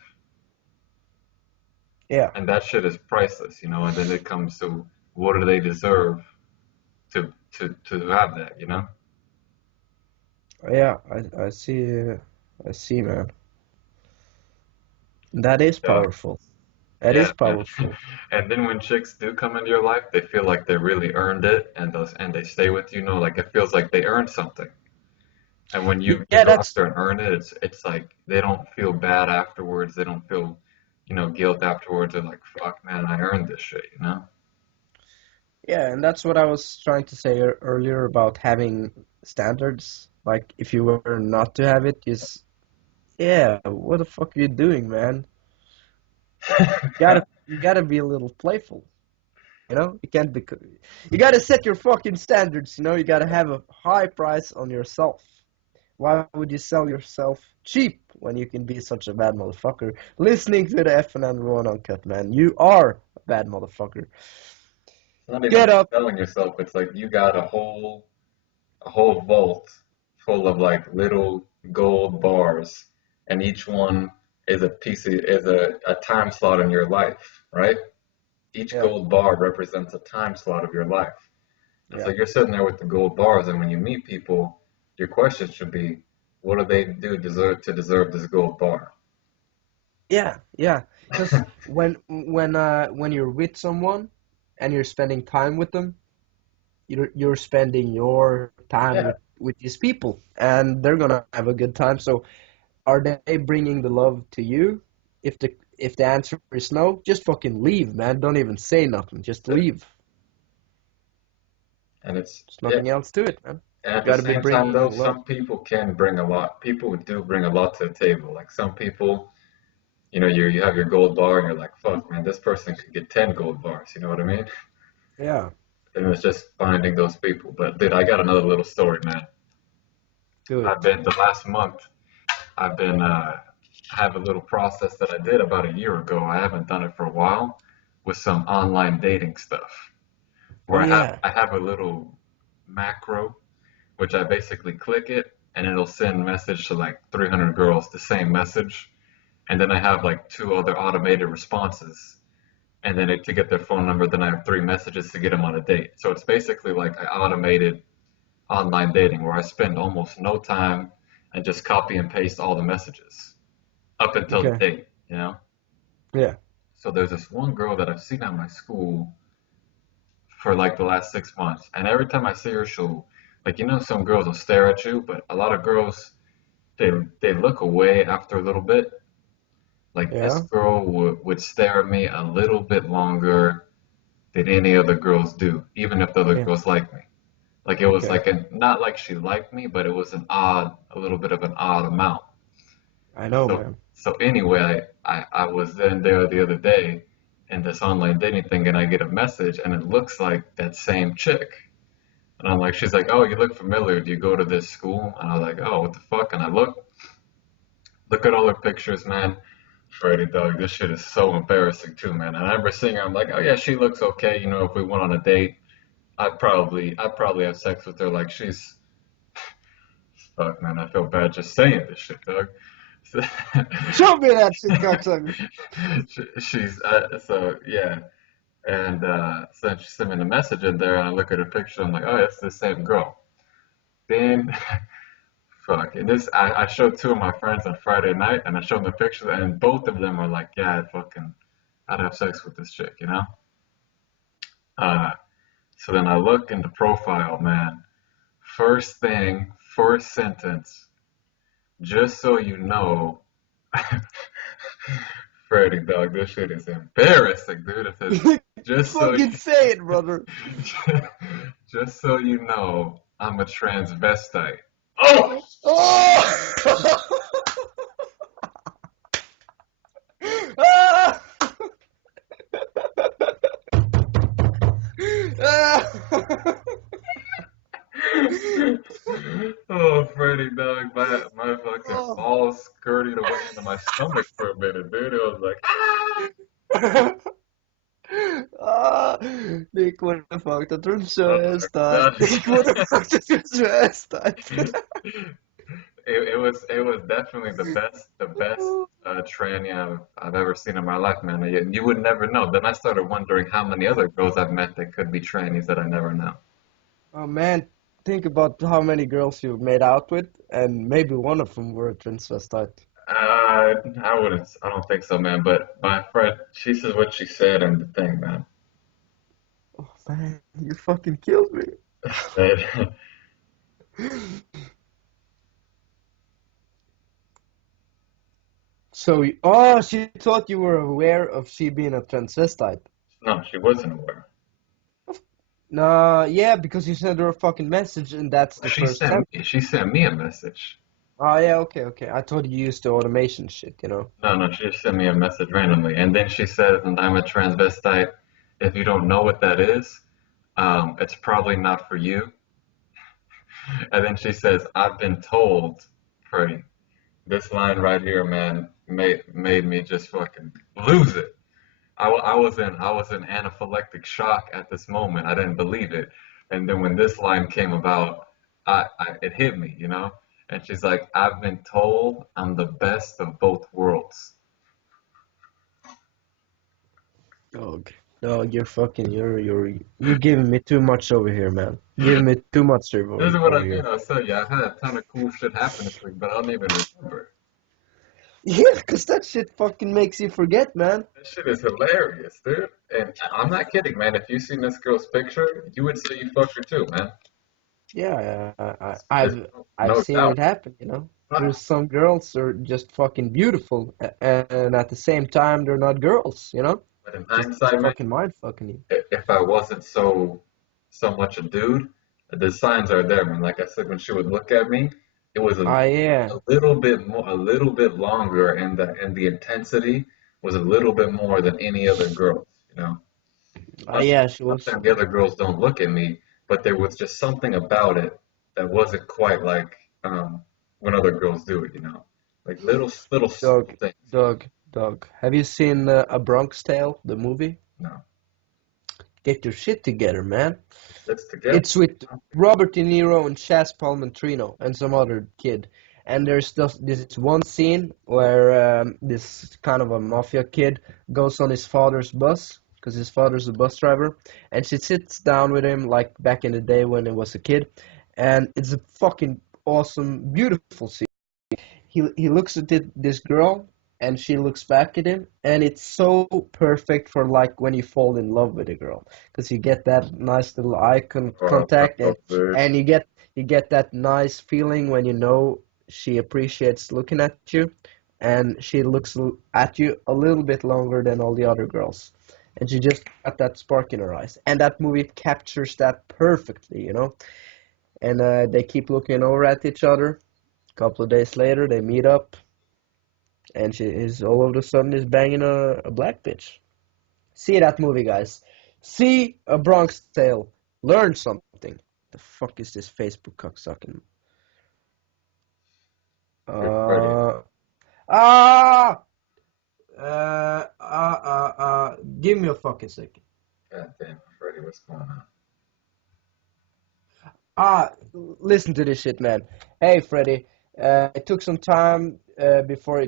Yeah. And that shit is priceless. And then it comes to, what do they deserve to have that? Yeah. I see, man. That is Yeah, powerful. That yeah, is man. powerful. And then when chicks do come into your life, they feel like they really earned it, and they stay with you. Like it feels like they earned something. And when you Yeah, go that's, after and earn it, it's like they don't feel bad afterwards. They don't feel, guilt afterwards. They're like, fuck, man, I earned this shit. yeah, and that's what I was trying to say earlier about having standards. Like, if you were not to have it, just, yeah, what the fuck are you doing, man? You gotta be a little playful, you know? You gotta set your fucking standards, you know? You gotta have a high price on yourself. Why would you sell yourself cheap when you can be such a bad motherfucker? Listening to the F&N Raw Uncut, man, you are a bad motherfucker. It's not even Get like up. selling yourself. It's like you got a whole vault full of like little gold bars, and each one is a time slot in your life, right? Each Yeah, gold bar represents a time slot of your life. And so yeah, you're sitting there with the gold bars, and when you meet people, your question should be, what do they do deserve this gold bar? yeah, yeah. Because when you're with someone and you're spending time with them, you're spending your time Yeah. with these people, and they're gonna have a good time. So are they bringing the love to you? If the answer is no, just fucking leave, man. Don't even say nothing. Just That's it. leave. And it's There's yeah. nothing else to it, man. And You at the gotta be same time, bringing though, the love. some people can bring a lot. People do bring a lot to the table. Like some people, you have your gold bar, and you're like, fuck, man, this person could get 10 gold bars. You know what I mean? Yeah. And it's just finding those people. But dude, I got another little story, man. Do I've it. been the last month. I've been have a little process that I did about a year ago. I haven't done it for a while with some online dating stuff. Oh Where yeah. I have a little macro, which I basically click it and it'll send message to like 300 girls the same message, and then I have like two other automated responses, and then to get their phone number, then I have three messages to get them on a date. So it's basically like an automated online dating where I spend almost no time and just copy and paste all the messages up until the Okay. date, you know? Yeah. So there's this one girl that I've seen at my school for like the last 6 months, and every time I see her, she'll like some girls will stare at you, but a lot of girls they look away after a little bit. Like this Yeah. girl would stare at me a little bit longer than any other girls do, even if the other Yeah. girls like me. Like it was Okay. like not like she liked me, but it was a little bit of an odd amount. I know, So man. so anyway, I was then there the other day in this online dating thing, and I get a message, and it looks like that same chick. And I'm like, she's like, oh, you look familiar. Do you go to this school? And I was like, oh, what the fuck? And I look at all her pictures, man. Freddie, dog, this shit is so embarrassing too, man. And I remember seeing her, I'm like, oh yeah, she looks okay. If we went on a date, I'd probably have sex with her. Like she's, fuck, man, I feel bad just saying this shit, dog. Show me that shit, cocksucker. She's so yeah, and so she sent me the message in there, and I look at her picture. I'm like, oh, it's the same girl. Then fuck, and I showed two of my friends on Friday night, and I showed them the pictures, and both of them are like, yeah, I'd have sex with this chick, you know. Uh, so then I look in the profile, man. First thing, first sentence, just so you know, Freddie, dog, this shit is embarrassing, dude. It says, just so Fucking you, say it, brother. just so you know, I'm a transvestite. Oh, Oh! Ah! Ah! oh, Freddie, dog, my fucking Oh. balls skirted away into my stomach for a minute, dude. It was like, ah! Ah, Nick would have fucked a Oh, transvestite. God. Nick would have fucked a transvestite. It was definitely the best tranny I've ever seen in my life, man. You would never know. Then I started wondering how many other girls I've met that could be trannies that I never know. Oh man, think about how many girls you've made out with, and maybe one of them were a transvestite. I don't think so, man. But my friend, she says what she said and the thing, man. Oh man, you fucking killed me. That, So, oh, she thought you were aware of she being a transvestite. no, she wasn't aware. Nah, yeah, because you sent her a fucking message, and that's the She first sent sentence. me, she sent me a message. Oh yeah, okay, okay. I thought you used the automation shit. No, no, she just sent me a message randomly, and then she says, "And I'm a transvestite. If you don't know what that is, it's probably not for you." And then she says, "I've been told, Freddie." This line right here, man, made me just fucking lose it. I was in anaphylactic shock at this moment. I didn't believe it. And then when this line came about, it hit me, you know. And she's like, "I've been told I'm the best of both worlds." Dog, dog, you're giving me too much over here, man. Giving me too much This over is what I over mean. here. I'll tell you, I had a ton of cool shit happen this week, but I don't even remember. Yeah, 'cause that shit fucking makes you forget, man. This shit is hilarious, dude. And I'm not kidding, man. If you seen this girl's picture, you would say you fucked her too, man. Yeah, There's I've no seen doubt. it happen. But There's some girls are just fucking beautiful, and at the same time they're not girls. in Just hindsight, man, fucking mind fucking you. if I wasn't so much a dude, the signs are there, man. Like I said, when she would look at me, it was Ah, yeah. a little bit more, a little bit longer, and the intensity was a little bit more than any other girl, you know. not, Yeah, she not was. saying the other girls don't look at me, but there was just something about it that wasn't quite like when other girls do it, you know, like little Dog, subtle things, you know. dog. Have you seen A Bronx Tale, the movie? No, Get your shit together, man. it's together. It's with Robert De Niro and Chaz Palmintino and some other kid. And there's just this one scene where this kind of a mafia kid goes on his father's bus, because his father's a bus driver, and she sits down with him like back in the day when he was a kid, and it's a fucking awesome, beautiful scene. He looks at this girl, and she looks back at him, and it's so perfect for like when you fall in love with a girl, because you get that nice little contact, Oh, dude. and you get that nice feeling when you know she appreciates looking at you, and she looks at you a little bit longer than all the other girls, and she just got that spark in her eyes, and that movie captures that perfectly. And they keep looking over at each other. A couple of days later, they meet up, and she is all of a sudden is banging a black bitch. See that movie, guys. See A Bronx Tale. Learn something. The fuck is this Facebook cocksucking? Dude, Freddie. Uh, ah, give me a fucking second. God damn, Freddie, what's going on? Listen to this shit, man. Hey, Freddy. It took some time before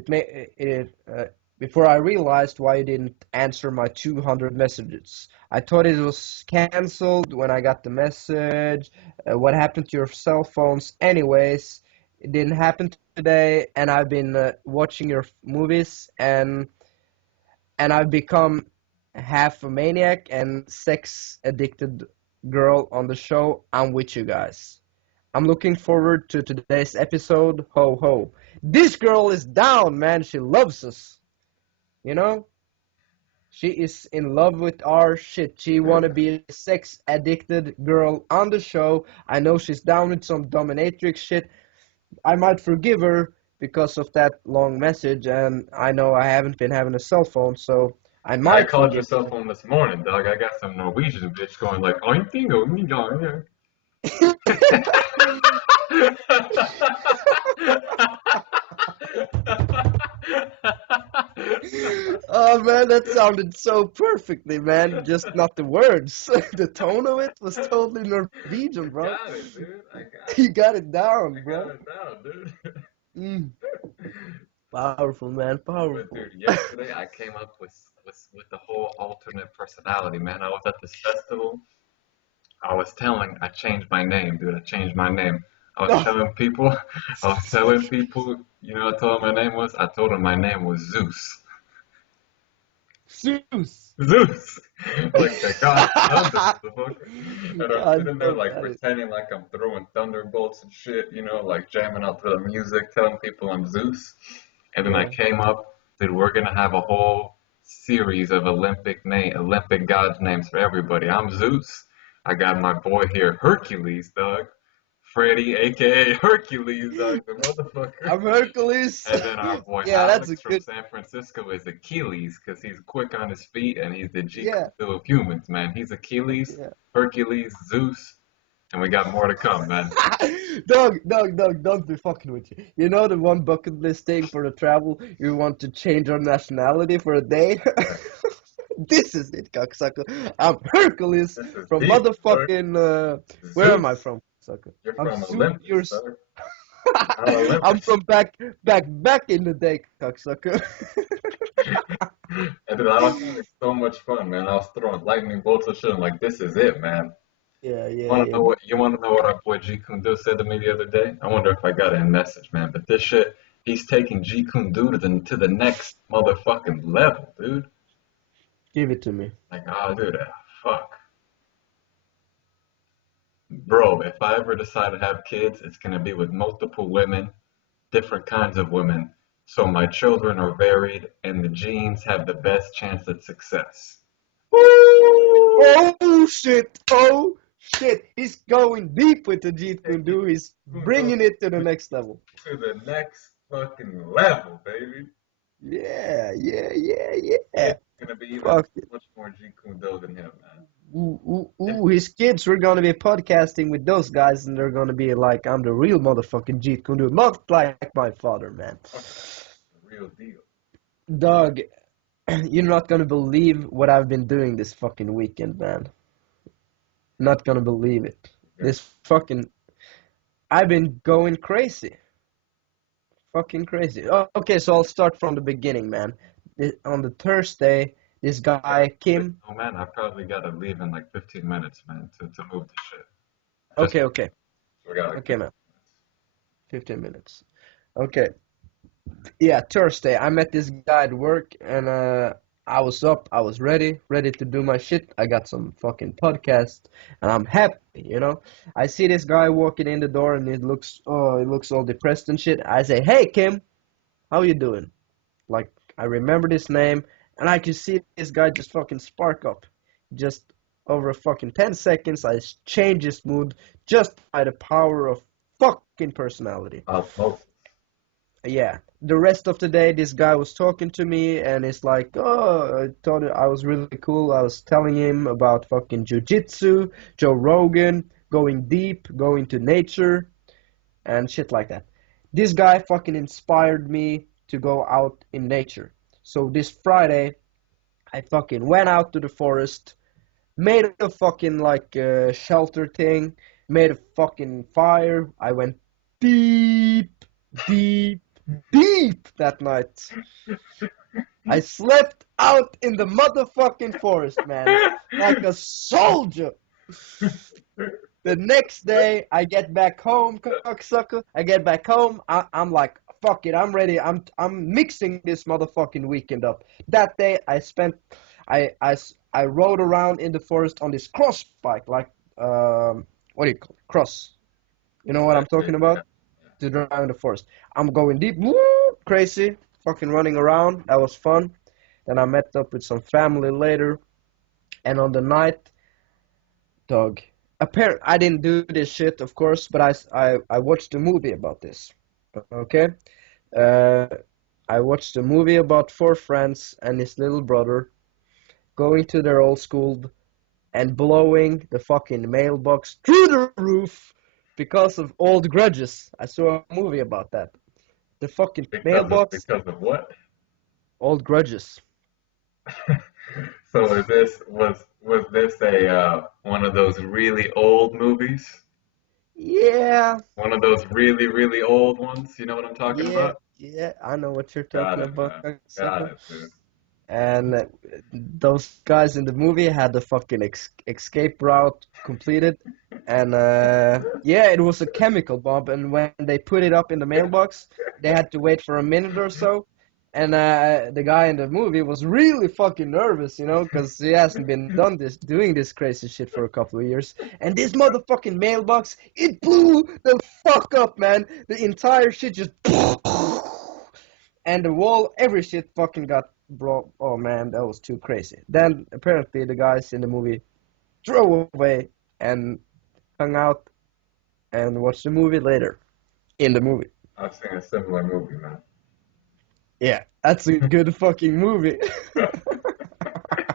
I realized why you didn't answer my 200 messages. I thought it was canceled when I got the message. What happened to your cell phones? Anyways, it didn't happen today, and I've been watching your movies, and I've become half a maniac and sex addicted girl on the show. I'm with you guys. I'm looking forward to today's episode. Ho ho. This girl is down, man. She loves us. You know? She is in love with our shit. She wanna be a sex addicted girl on the show. I know she's down with some dominatrix shit. I might forgive her because of that long message, and I know I haven't been having a cell phone, so I I might called your forgive cell phone this morning, dog. I got some Norwegian bitch going like, oinking, oinking, oinking. Oh man, that sounded so perfectly, man. Just not the words. The tone of it was totally Norwegian, I bro. got it, dude. I got it. You got it I down, got bro. it down, dude. Mm. Powerful, man. But Powerful. dude, yesterday I came up with the whole alternate personality, man. I was at this festival. I changed my name, dude. I changed my name. I was Oh, telling people, I was telling people, you know, what I told them my name was. I told them my name was Zeus. Zeus. Zeus, like the god of thunder, motherfucker. And I'm I sitting there don't like got it. pretending like I'm throwing thunderbolts and shit, you know, like jamming out to the music, telling people I'm Zeus. And then I Yeah. came up that we're gonna have a whole series of Olympic gods names for everybody. I'm Zeus. I got my boy here, Hercules, dog. Freddie, aka Hercules, dog, the motherfucker. I'm Hercules. And then our boy Yeah, that's a Alex from good. San Francisco is Achilles because he's quick on his feet and he's the Jeet Yeah, Kune Do of humans, man. He's Achilles, yeah. Hercules, Zeus, and we got more to come, man. Dog, don't be fucking with you. You know the one bucket list thing for the travel? You want to change our nationality for a day? Right. This is it, cocksucker. I'm Hercules This is from deep, dog. motherfucking, where am I Zeus, from, sucker? you're I'm from you're, Olympus, dog. Mount I'm Olympus. from back in the day, cocksucker. And dude, I was having so much fun, man. I was throwing lightning bolts and shit. I'm like, this is it, man. Yeah, yeah, Want to yeah. know what you want to know what our boy Jeet Kune Do said to me the other day? I wonder if I got it in message, man. But this shit, he's taking Jeet Kune Do to the next motherfucking level, dude. Give it to me. Like, oh, dude, fuck, bro. If I ever decide to have kids, it's gonna be with multiple women, different kinds of women, so my children are varied and the genes have the best chance at success. Woo! Oh shit! Oh shit! He's going deep with the Jeet Kune Taking Do. He's Kundo bringing it to the next level. to the next fucking level, baby. Yeah, yeah, yeah, It's yeah. gonna be even Fuck. much more G Kundo than him, man. Ooh, ooh, If ooh, his kids were gonna be podcasting with those guys, and they're gonna be like, I'm the real motherfucking Jeet Kune Do, not like my father, man. fuck that, the real deal. Dog, you're not gonna believe what I've been doing this fucking weekend, man. Not gonna believe it. Okay. This fucking, I've been going crazy, fucking crazy. Oh, okay, so I'll start from the beginning, man. On the Thursday, this guy Kim. Oh man, I probably gotta leave in like 15 minutes, man, to move the shit. Just Okay, okay, we got like okay, 15 man. 15 minutes. Okay. Yeah, Thursday. I met this guy at work, and I was up. I was ready to do my shit. I got some fucking podcast, and I'm happy. I see this guy walking in the door, and he looks all depressed and shit. I say, "Hey, Kim, how you doing?" Like, I remember this name, and I could see this guy just fucking spark up. Just over a fucking 10 seconds, I change his mood just by the power of fucking personality. osmosis. Yeah, the rest of the day, this guy was talking to me, and it's like, oh, I thought I was really cool. I was telling him about fucking jujitsu, Joe Rogan, going deep, going to nature, and shit like that. This guy fucking inspired me to go out in nature. So this Friday, I fucking went out to the forest, made a fucking like shelter thing, made a fucking fire. I went deep, deep, deep that night. I slept out in the motherfucking forest, man, like a soldier. The next day, I get back home, cocksucker. I get back home. I'm like, fuck it, I'm ready. I'm mixing this motherfucking weekend up. That day, I rode around in the forest on this cross bike, like what do you call it? Cross? You know what Yeah, I'm yeah, talking yeah. about? To drive in the forest. I'm going deep, woo, crazy, fucking running around. That was fun. Then I met up with some family later, and on the night, dog. I didn't do this shit, of course, but I watched a movie about this. Okay, uh, I watched a movie about four friends and his little brother going to their old school and blowing the fucking mailbox through the roof because of old grudges. I saw a movie about that. The fucking mailbox, Because of what? old grudges. So is this was this a one of those really old movies? Yeah, One of those really really old ones? You know what I'm talking yeah, about? yeah. I know what you're Got talking it, about, man. Got sucker. it, dude. And those guys in the movie had the fucking escape route completed. And yeah, it was a chemical bomb. And when they put it up in the mailbox, they had to wait for a minute or so. And the guy in the movie was really fucking nervous, because he hasn't been doing this crazy shit for a couple of years. And this motherfucking mailbox, it blew the fuck up, man. The entire shit just and the wall, every shit fucking got brought. Oh man, that was too crazy. Then apparently the guys in the movie drove away and hung out and watched the movie later. In the movie. I've seen a similar movie, man. Yeah, that's a good fucking movie.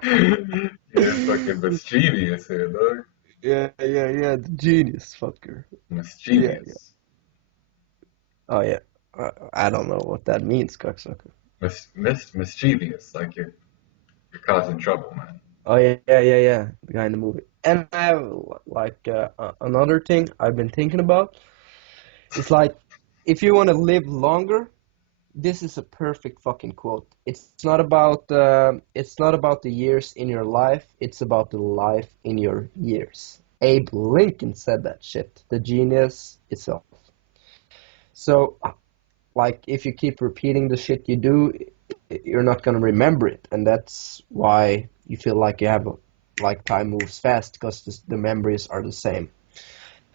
You're fucking mischievous here, dog. Yeah, yeah, yeah, the genius fucker. Yeah, yeah. Mischievous. Oh yeah. I don't know what that means, cocksucker. Mischievous. Like you're causing trouble, man. Oh yeah, yeah, yeah, yeah. The guy in the movie. And I have like another thing I've been thinking about. It's like if you want to live longer, this is a perfect fucking quote. It's not about the years in your life. It's about the life in your years. Abe Lincoln said that shit. The genius itself. So, like, if you keep repeating the shit you do, you're not gonna remember it, and that's why you feel like like time moves fast because the memories are the same.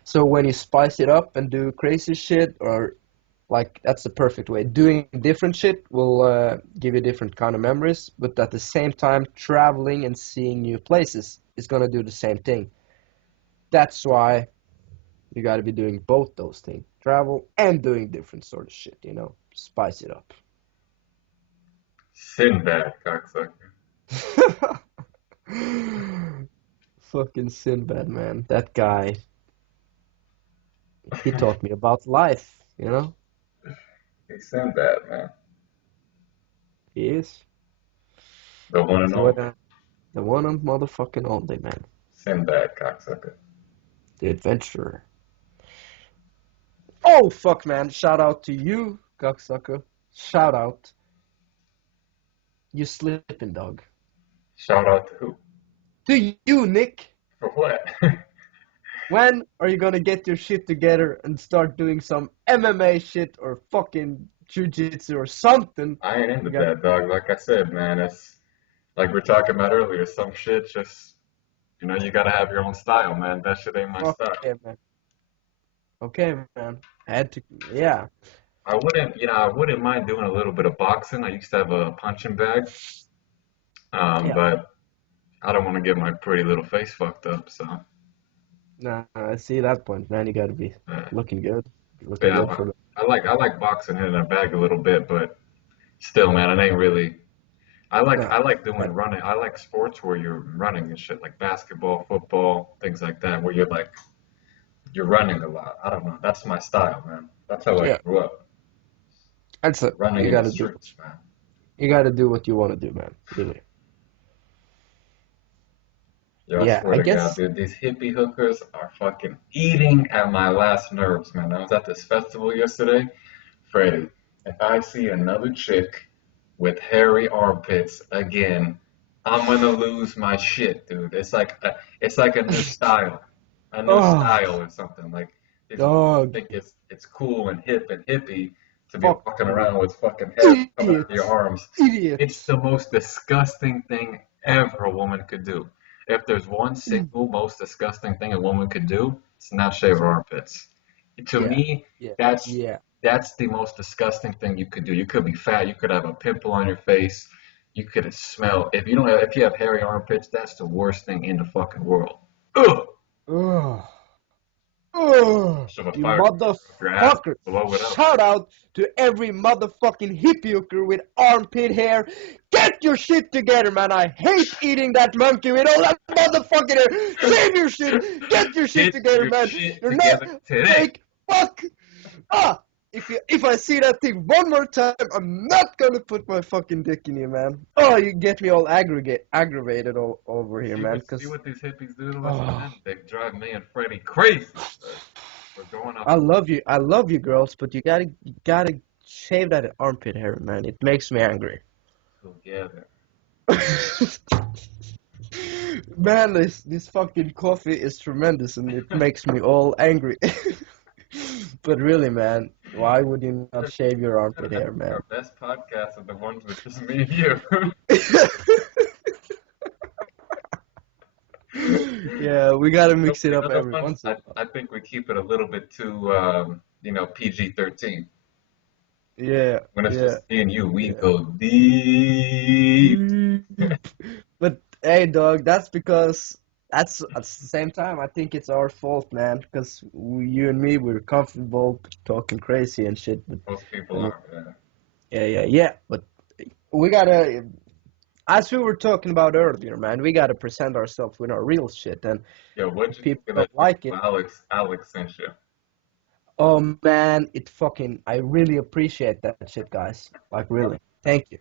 So when you spice it up and do crazy shit, or like that's the perfect way. Doing different shit will give you different kind of memories, but at the same time, traveling and seeing new places is gonna do the same thing. That's why you got to be doing both those things: travel and doing different sort of shit. Spice it up. Sinbad, cocksucker. Fucking Sinbad, man. That guy, he taught me about life, you know? He Sinbad, man. He is. The one He's and the one, only the one and motherfucking only, man. Sinbad cocksucker. The adventurer. Oh, fuck, man. Shout out to you, cocksucker. Shout out. You slipping, dog. Shout out to who? To you, Nick. For what? When are you gonna get your shit together and start doing some MMA shit or fucking jujitsu or something? I ain't into You got that, dog. Like I said, man, it's like we are talking about earlier. Some shit just, you gotta have your own style, man. That shit ain't my fuck style. yeah, man. Okay, man. I had to, yeah, I wouldn't mind doing a little bit of boxing. I used to have a punching bag, yeah. but I don't want to get my pretty little face fucked up. So, Nah, I see that point, man. You gotta be uh, looking good, but looking yeah, good for the. I like boxing in a bag a little bit, but still, man, it ain't really. I like Nah, I like that, doing running. I like sports where you're running and shit, like basketball, football, things like that, where you're running a lot. I don't know. That's my style, man. That's how I yeah, grew up, that's it. running You in the gotta do, streets, man. you gotta do what you wanna do, man. Really. Yo, I Yeah, swear I to God, guess. dude, these hippie hookers are fucking eating at my last nerves, man. I was at this festival yesterday. Freddie, if I see another chick with hairy armpits again, I'm gonna lose my shit, dude. It's like a new Oh, style or something. Like these women dog, think it's cool and hip and hippie to be fuck walking you, around with fucking hair coming out of your idiots, arms. It's idiots. the most disgusting thing ever a woman could do. If there's one single most disgusting thing a woman could do, it's not shave her armpits. To Yeah, me, yeah, that's yeah. that's the most disgusting thing you could do. You could be fat, you could have a pimple on your face, you could smell. If you have hairy armpits, that's the worst thing in the fucking world. Ugh! Ugh. Ugh, Shove a you fire up your ass, motherfucker. blow it up. Shout out to every motherfucking hippie hooker with armpit hair. Get your shit together, man. I hate eating that monkey with all that motherfucking hair. Save your shit. Get your shit Get together, your man. shit You're not together today. fake. Fuck. Ah. If I see that thing one more time, I'm not gonna put my fucking dick in you, man. Oh, you get me all aggravated all over here, See man. what see Cause what these hippies do to us, oh. man? They drive me and Freddie crazy. We're going off I love you, girls, but you gotta shave that armpit hair, man. It makes me angry. together. Man, this fucking coffee is tremendous, and it makes me all angry. But really, man, why would you not shave your armpit I hair, think man? our best podcasts are the ones with just me and you. Yeah, we gotta mix it The up other every ones, once in a while. I think we keep it a little bit too, PG-13. Yeah, When it's yeah, just me and you, we yeah. go deep. Deep. But hey, dog, that's because that's at the same time. I think it's our fault, man. Because you and me, we're comfortable talking crazy and shit. But Most people and are. Yeah. yeah, yeah, yeah. But we gotta, as we were talking about earlier, man, we gotta present ourselves with our real shit. And Yo, what'd if you think people of don't that like video it, Alex sent you? oh man, it fucking. I really appreciate that shit, guys. Like really, thank you.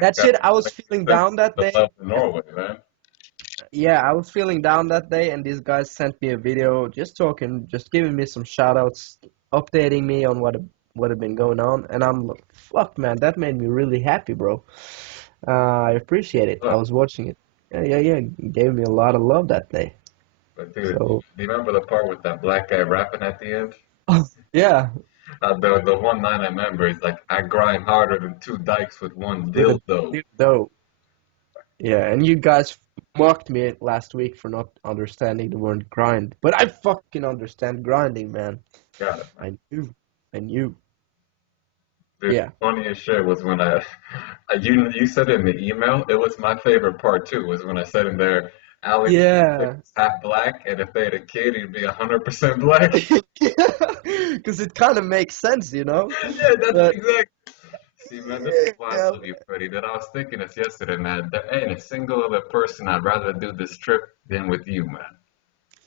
That Got shit, I was like feeling sent down that the day. love to Norway, man. Yeah, I was feeling down that day, and these guys sent me a video just talking, just giving me some shout outs, updating me on what had been going on. And I'm like, fuck, man, that made me really happy, bro. I appreciate it. I Look, was watching it. Yeah, yeah, yeah. It gave me a lot of love that day. but dude, do So, you remember the part with that black guy rapping at the end? yeah, The one line I remember is like, "I grind harder than two dykes with one with a dildo." dope. Yeah, and you guys mocked me last week for not understanding the word grind, but I fucking understand grinding, man. Got it, man. I knew. I knew. Dude, the Yeah. funniest shit was when you said in the email, it was my favorite part too, was when I said in there, Alex is Yeah. half black, and if they had a kid, he'd be 100% black. Because it kind of makes sense, you know? Yeah, that's But exact. See, man, this is why I Yeah. love you, Freddie. That I was thinking this yesterday, man. There ain't a single other person I'd rather do this trip than with you, man.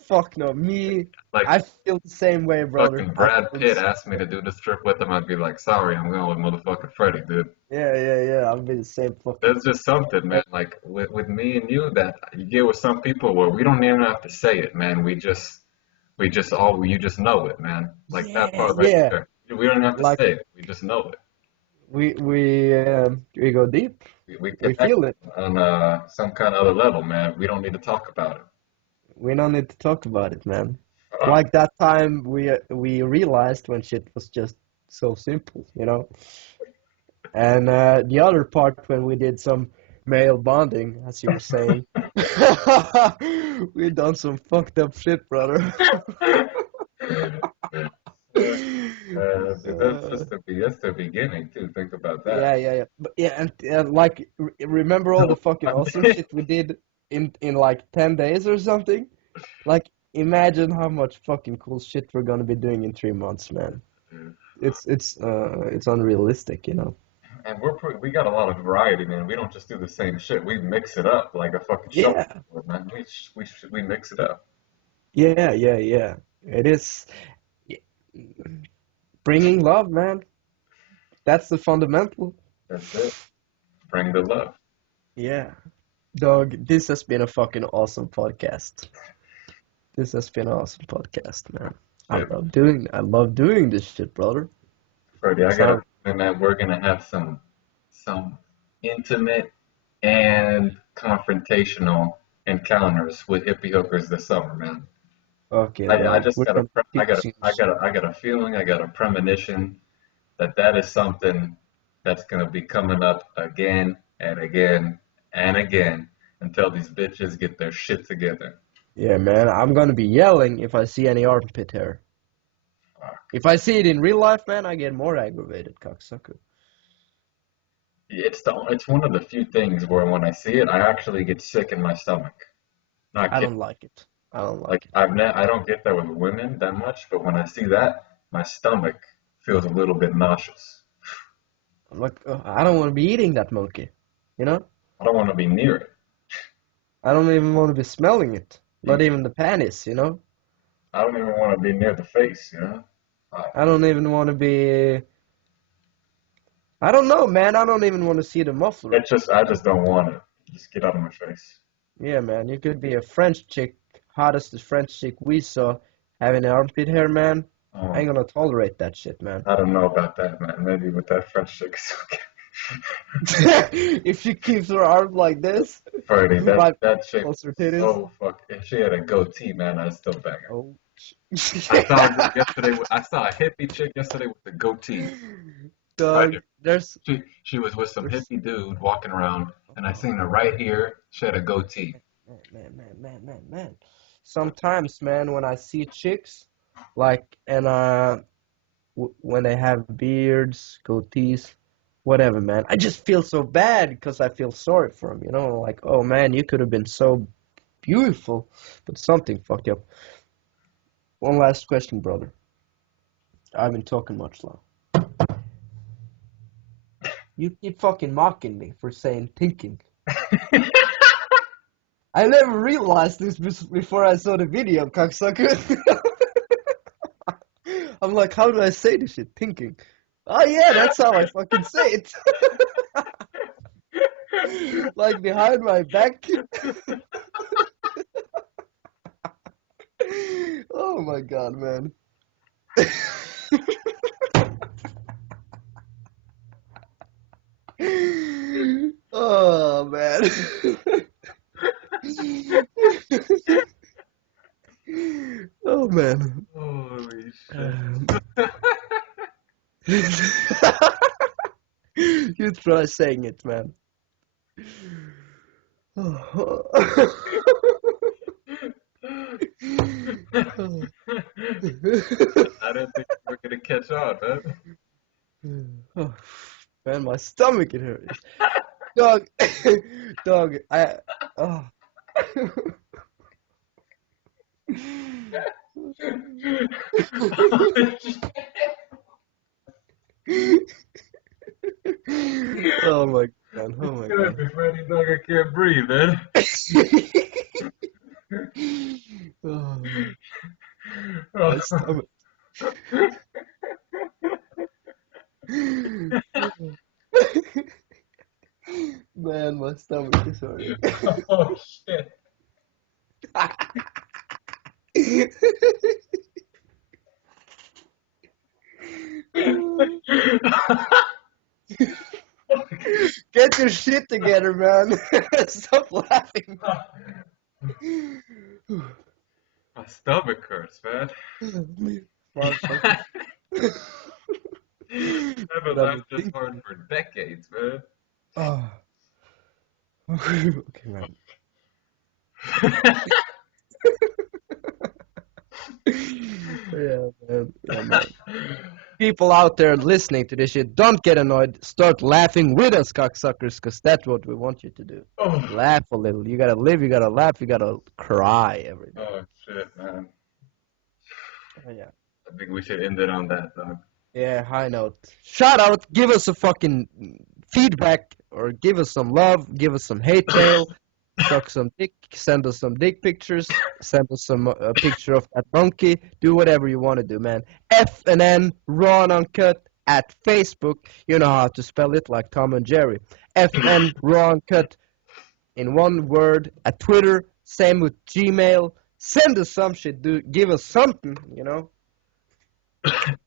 Fuck no, me. Like I feel the same way, brother. fucking I Brad feel the Pitt asked me to do this trip with him, I'd be like, sorry, I'm going with motherfucking Freddie, dude. Yeah, yeah, yeah. I've been the same fucking There's just something, way. man. Like with me and you, that you get with some people where we don't even have to say it, man. We just all you just know it, man. Like that Yeah, part right yeah. there. We don't have to Like say it. We just know it. we go deep. We We connect feel it. on some kind of other level, man. We don't need to talk about it. We don't need to talk about it, man. Uh, Like that time we realized when shit was just so simple, you know. And the other part when we did some male bonding, as you were saying, we done some fucked up shit, brother. dude, that's Uh, just that's the beginning too. Think about that. yeah, yeah, yeah. But yeah, and like remember all the fucking awesome shit we did in like 10 days or something? Like imagine how much fucking cool shit we're gonna be doing in 3 months, man. It's unrealistic, you know. And we got a lot of variety, man. We don't just do the same shit. We mix it up like a fucking show, Yeah, man. We mix it up. yeah, yeah, yeah. It is bringing love, man. That's the fundamental. That's it. Bring the love. Yeah. Dog, this has been a fucking awesome podcast. This has been an awesome podcast, man. Shit, I love doing this shit, brother. Freddie, I got a So, feeling that we're gonna have some intimate and confrontational encounters with hippie hookers this summer, man. okay, I dog. just We're got a gonna pre- teach you shit. I got a feeling, I got a premonition that that is something that's gonna be coming up again and again and again until these bitches get their shit together. Yeah, man. I'm gonna be yelling if I see any armpit hair. Fuck. If I see it in real life, man, I get more aggravated, cocksucker. It's one of the few things where when I see it, I actually get sick in my stomach. Not I kidding. don't like it. I don't Like like it. I don't get that with women that much, but when I see that, my stomach feels a little bit nauseous. I'm like, I don't want to be eating that monkey. You know? I don't want to be near it. I don't even want to be smelling it. You, Not even the panties, you know? I don't even want to be near the face, you know? I, I don't even want to be. I don't know, man. I don't even want to see the muffler. I just don't want it. Just get out of my face. Yeah, man. You could be a French chick, hottest French chick we saw, having armpit hair, man. I Um, ain't gonna tolerate that shit, man. I don't know about that, man. Maybe with that French chick, it's okay. If she keeps her arm like this, Friday, right that chick across her was titties. so fuck. If she had a goatee, man, I'd still bang her. Oh. I saw a girl yesterday. I saw a hippie chick yesterday with a goatee. Right Dog, here. there's, She was with some there's, hippie dude walking around, and I oh, seen her right here. She had a goatee. man. Sometimes, man, when I see chicks, like, and when they have beards, goatees, whatever, man, I just feel so bad because I feel sorry for them, you know, like, oh man, you could have been so beautiful, but something fucked you up. One last question, brother. I've been talking much now. You keep fucking mocking me for saying thinking. I never realized this before I saw the video, cocksucker. I'm like, how do I say this shit? Thinking. Oh yeah, that's how I fucking say it. Like behind my back. Oh my god, man. Oh man. Oh man. Holy shit. Um, you try saying it, man. I didn't think you were gonna catch on, man. Oh, man, my stomach it hurts. Dog, dog, oh. Oh my god, oh my Get up, god. me, Freddy, dog. I can't breathe, man. Oh man, Oh. my stomach. Man, my stomach is hurting. Oh shit. Get your shit together, man. Stop laughing. My stomach hurts, man. Motherfucker. I haven't That was laughed this deep. hard for decades, man. Oh. Okay, man. Yeah, man. Yeah, man. People out there listening to this shit, don't get annoyed. Start laughing with us, cocksuckers, because that's what we want you to do. Oh, Laugh a little. You gotta live, you gotta laugh, you gotta cry every day. oh shit, man. Oh, yeah. I think we should end it on that, dog. Yeah, high note. Shout out, give us a fucking feedback, or give us some love, give us some hate mail, suck some dick, send us some dick pictures, send us some picture of that monkey, do whatever you want to do, man. F&N Raw Uncut at Facebook. You know how to spell it, like Tom and Jerry. F&N Raw Uncut in one word at Twitter. Same with Gmail. Send us some shit, dude. Give us something, you know.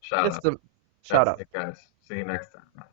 Shout Just out. a shout That's out. it, guys. See you next time.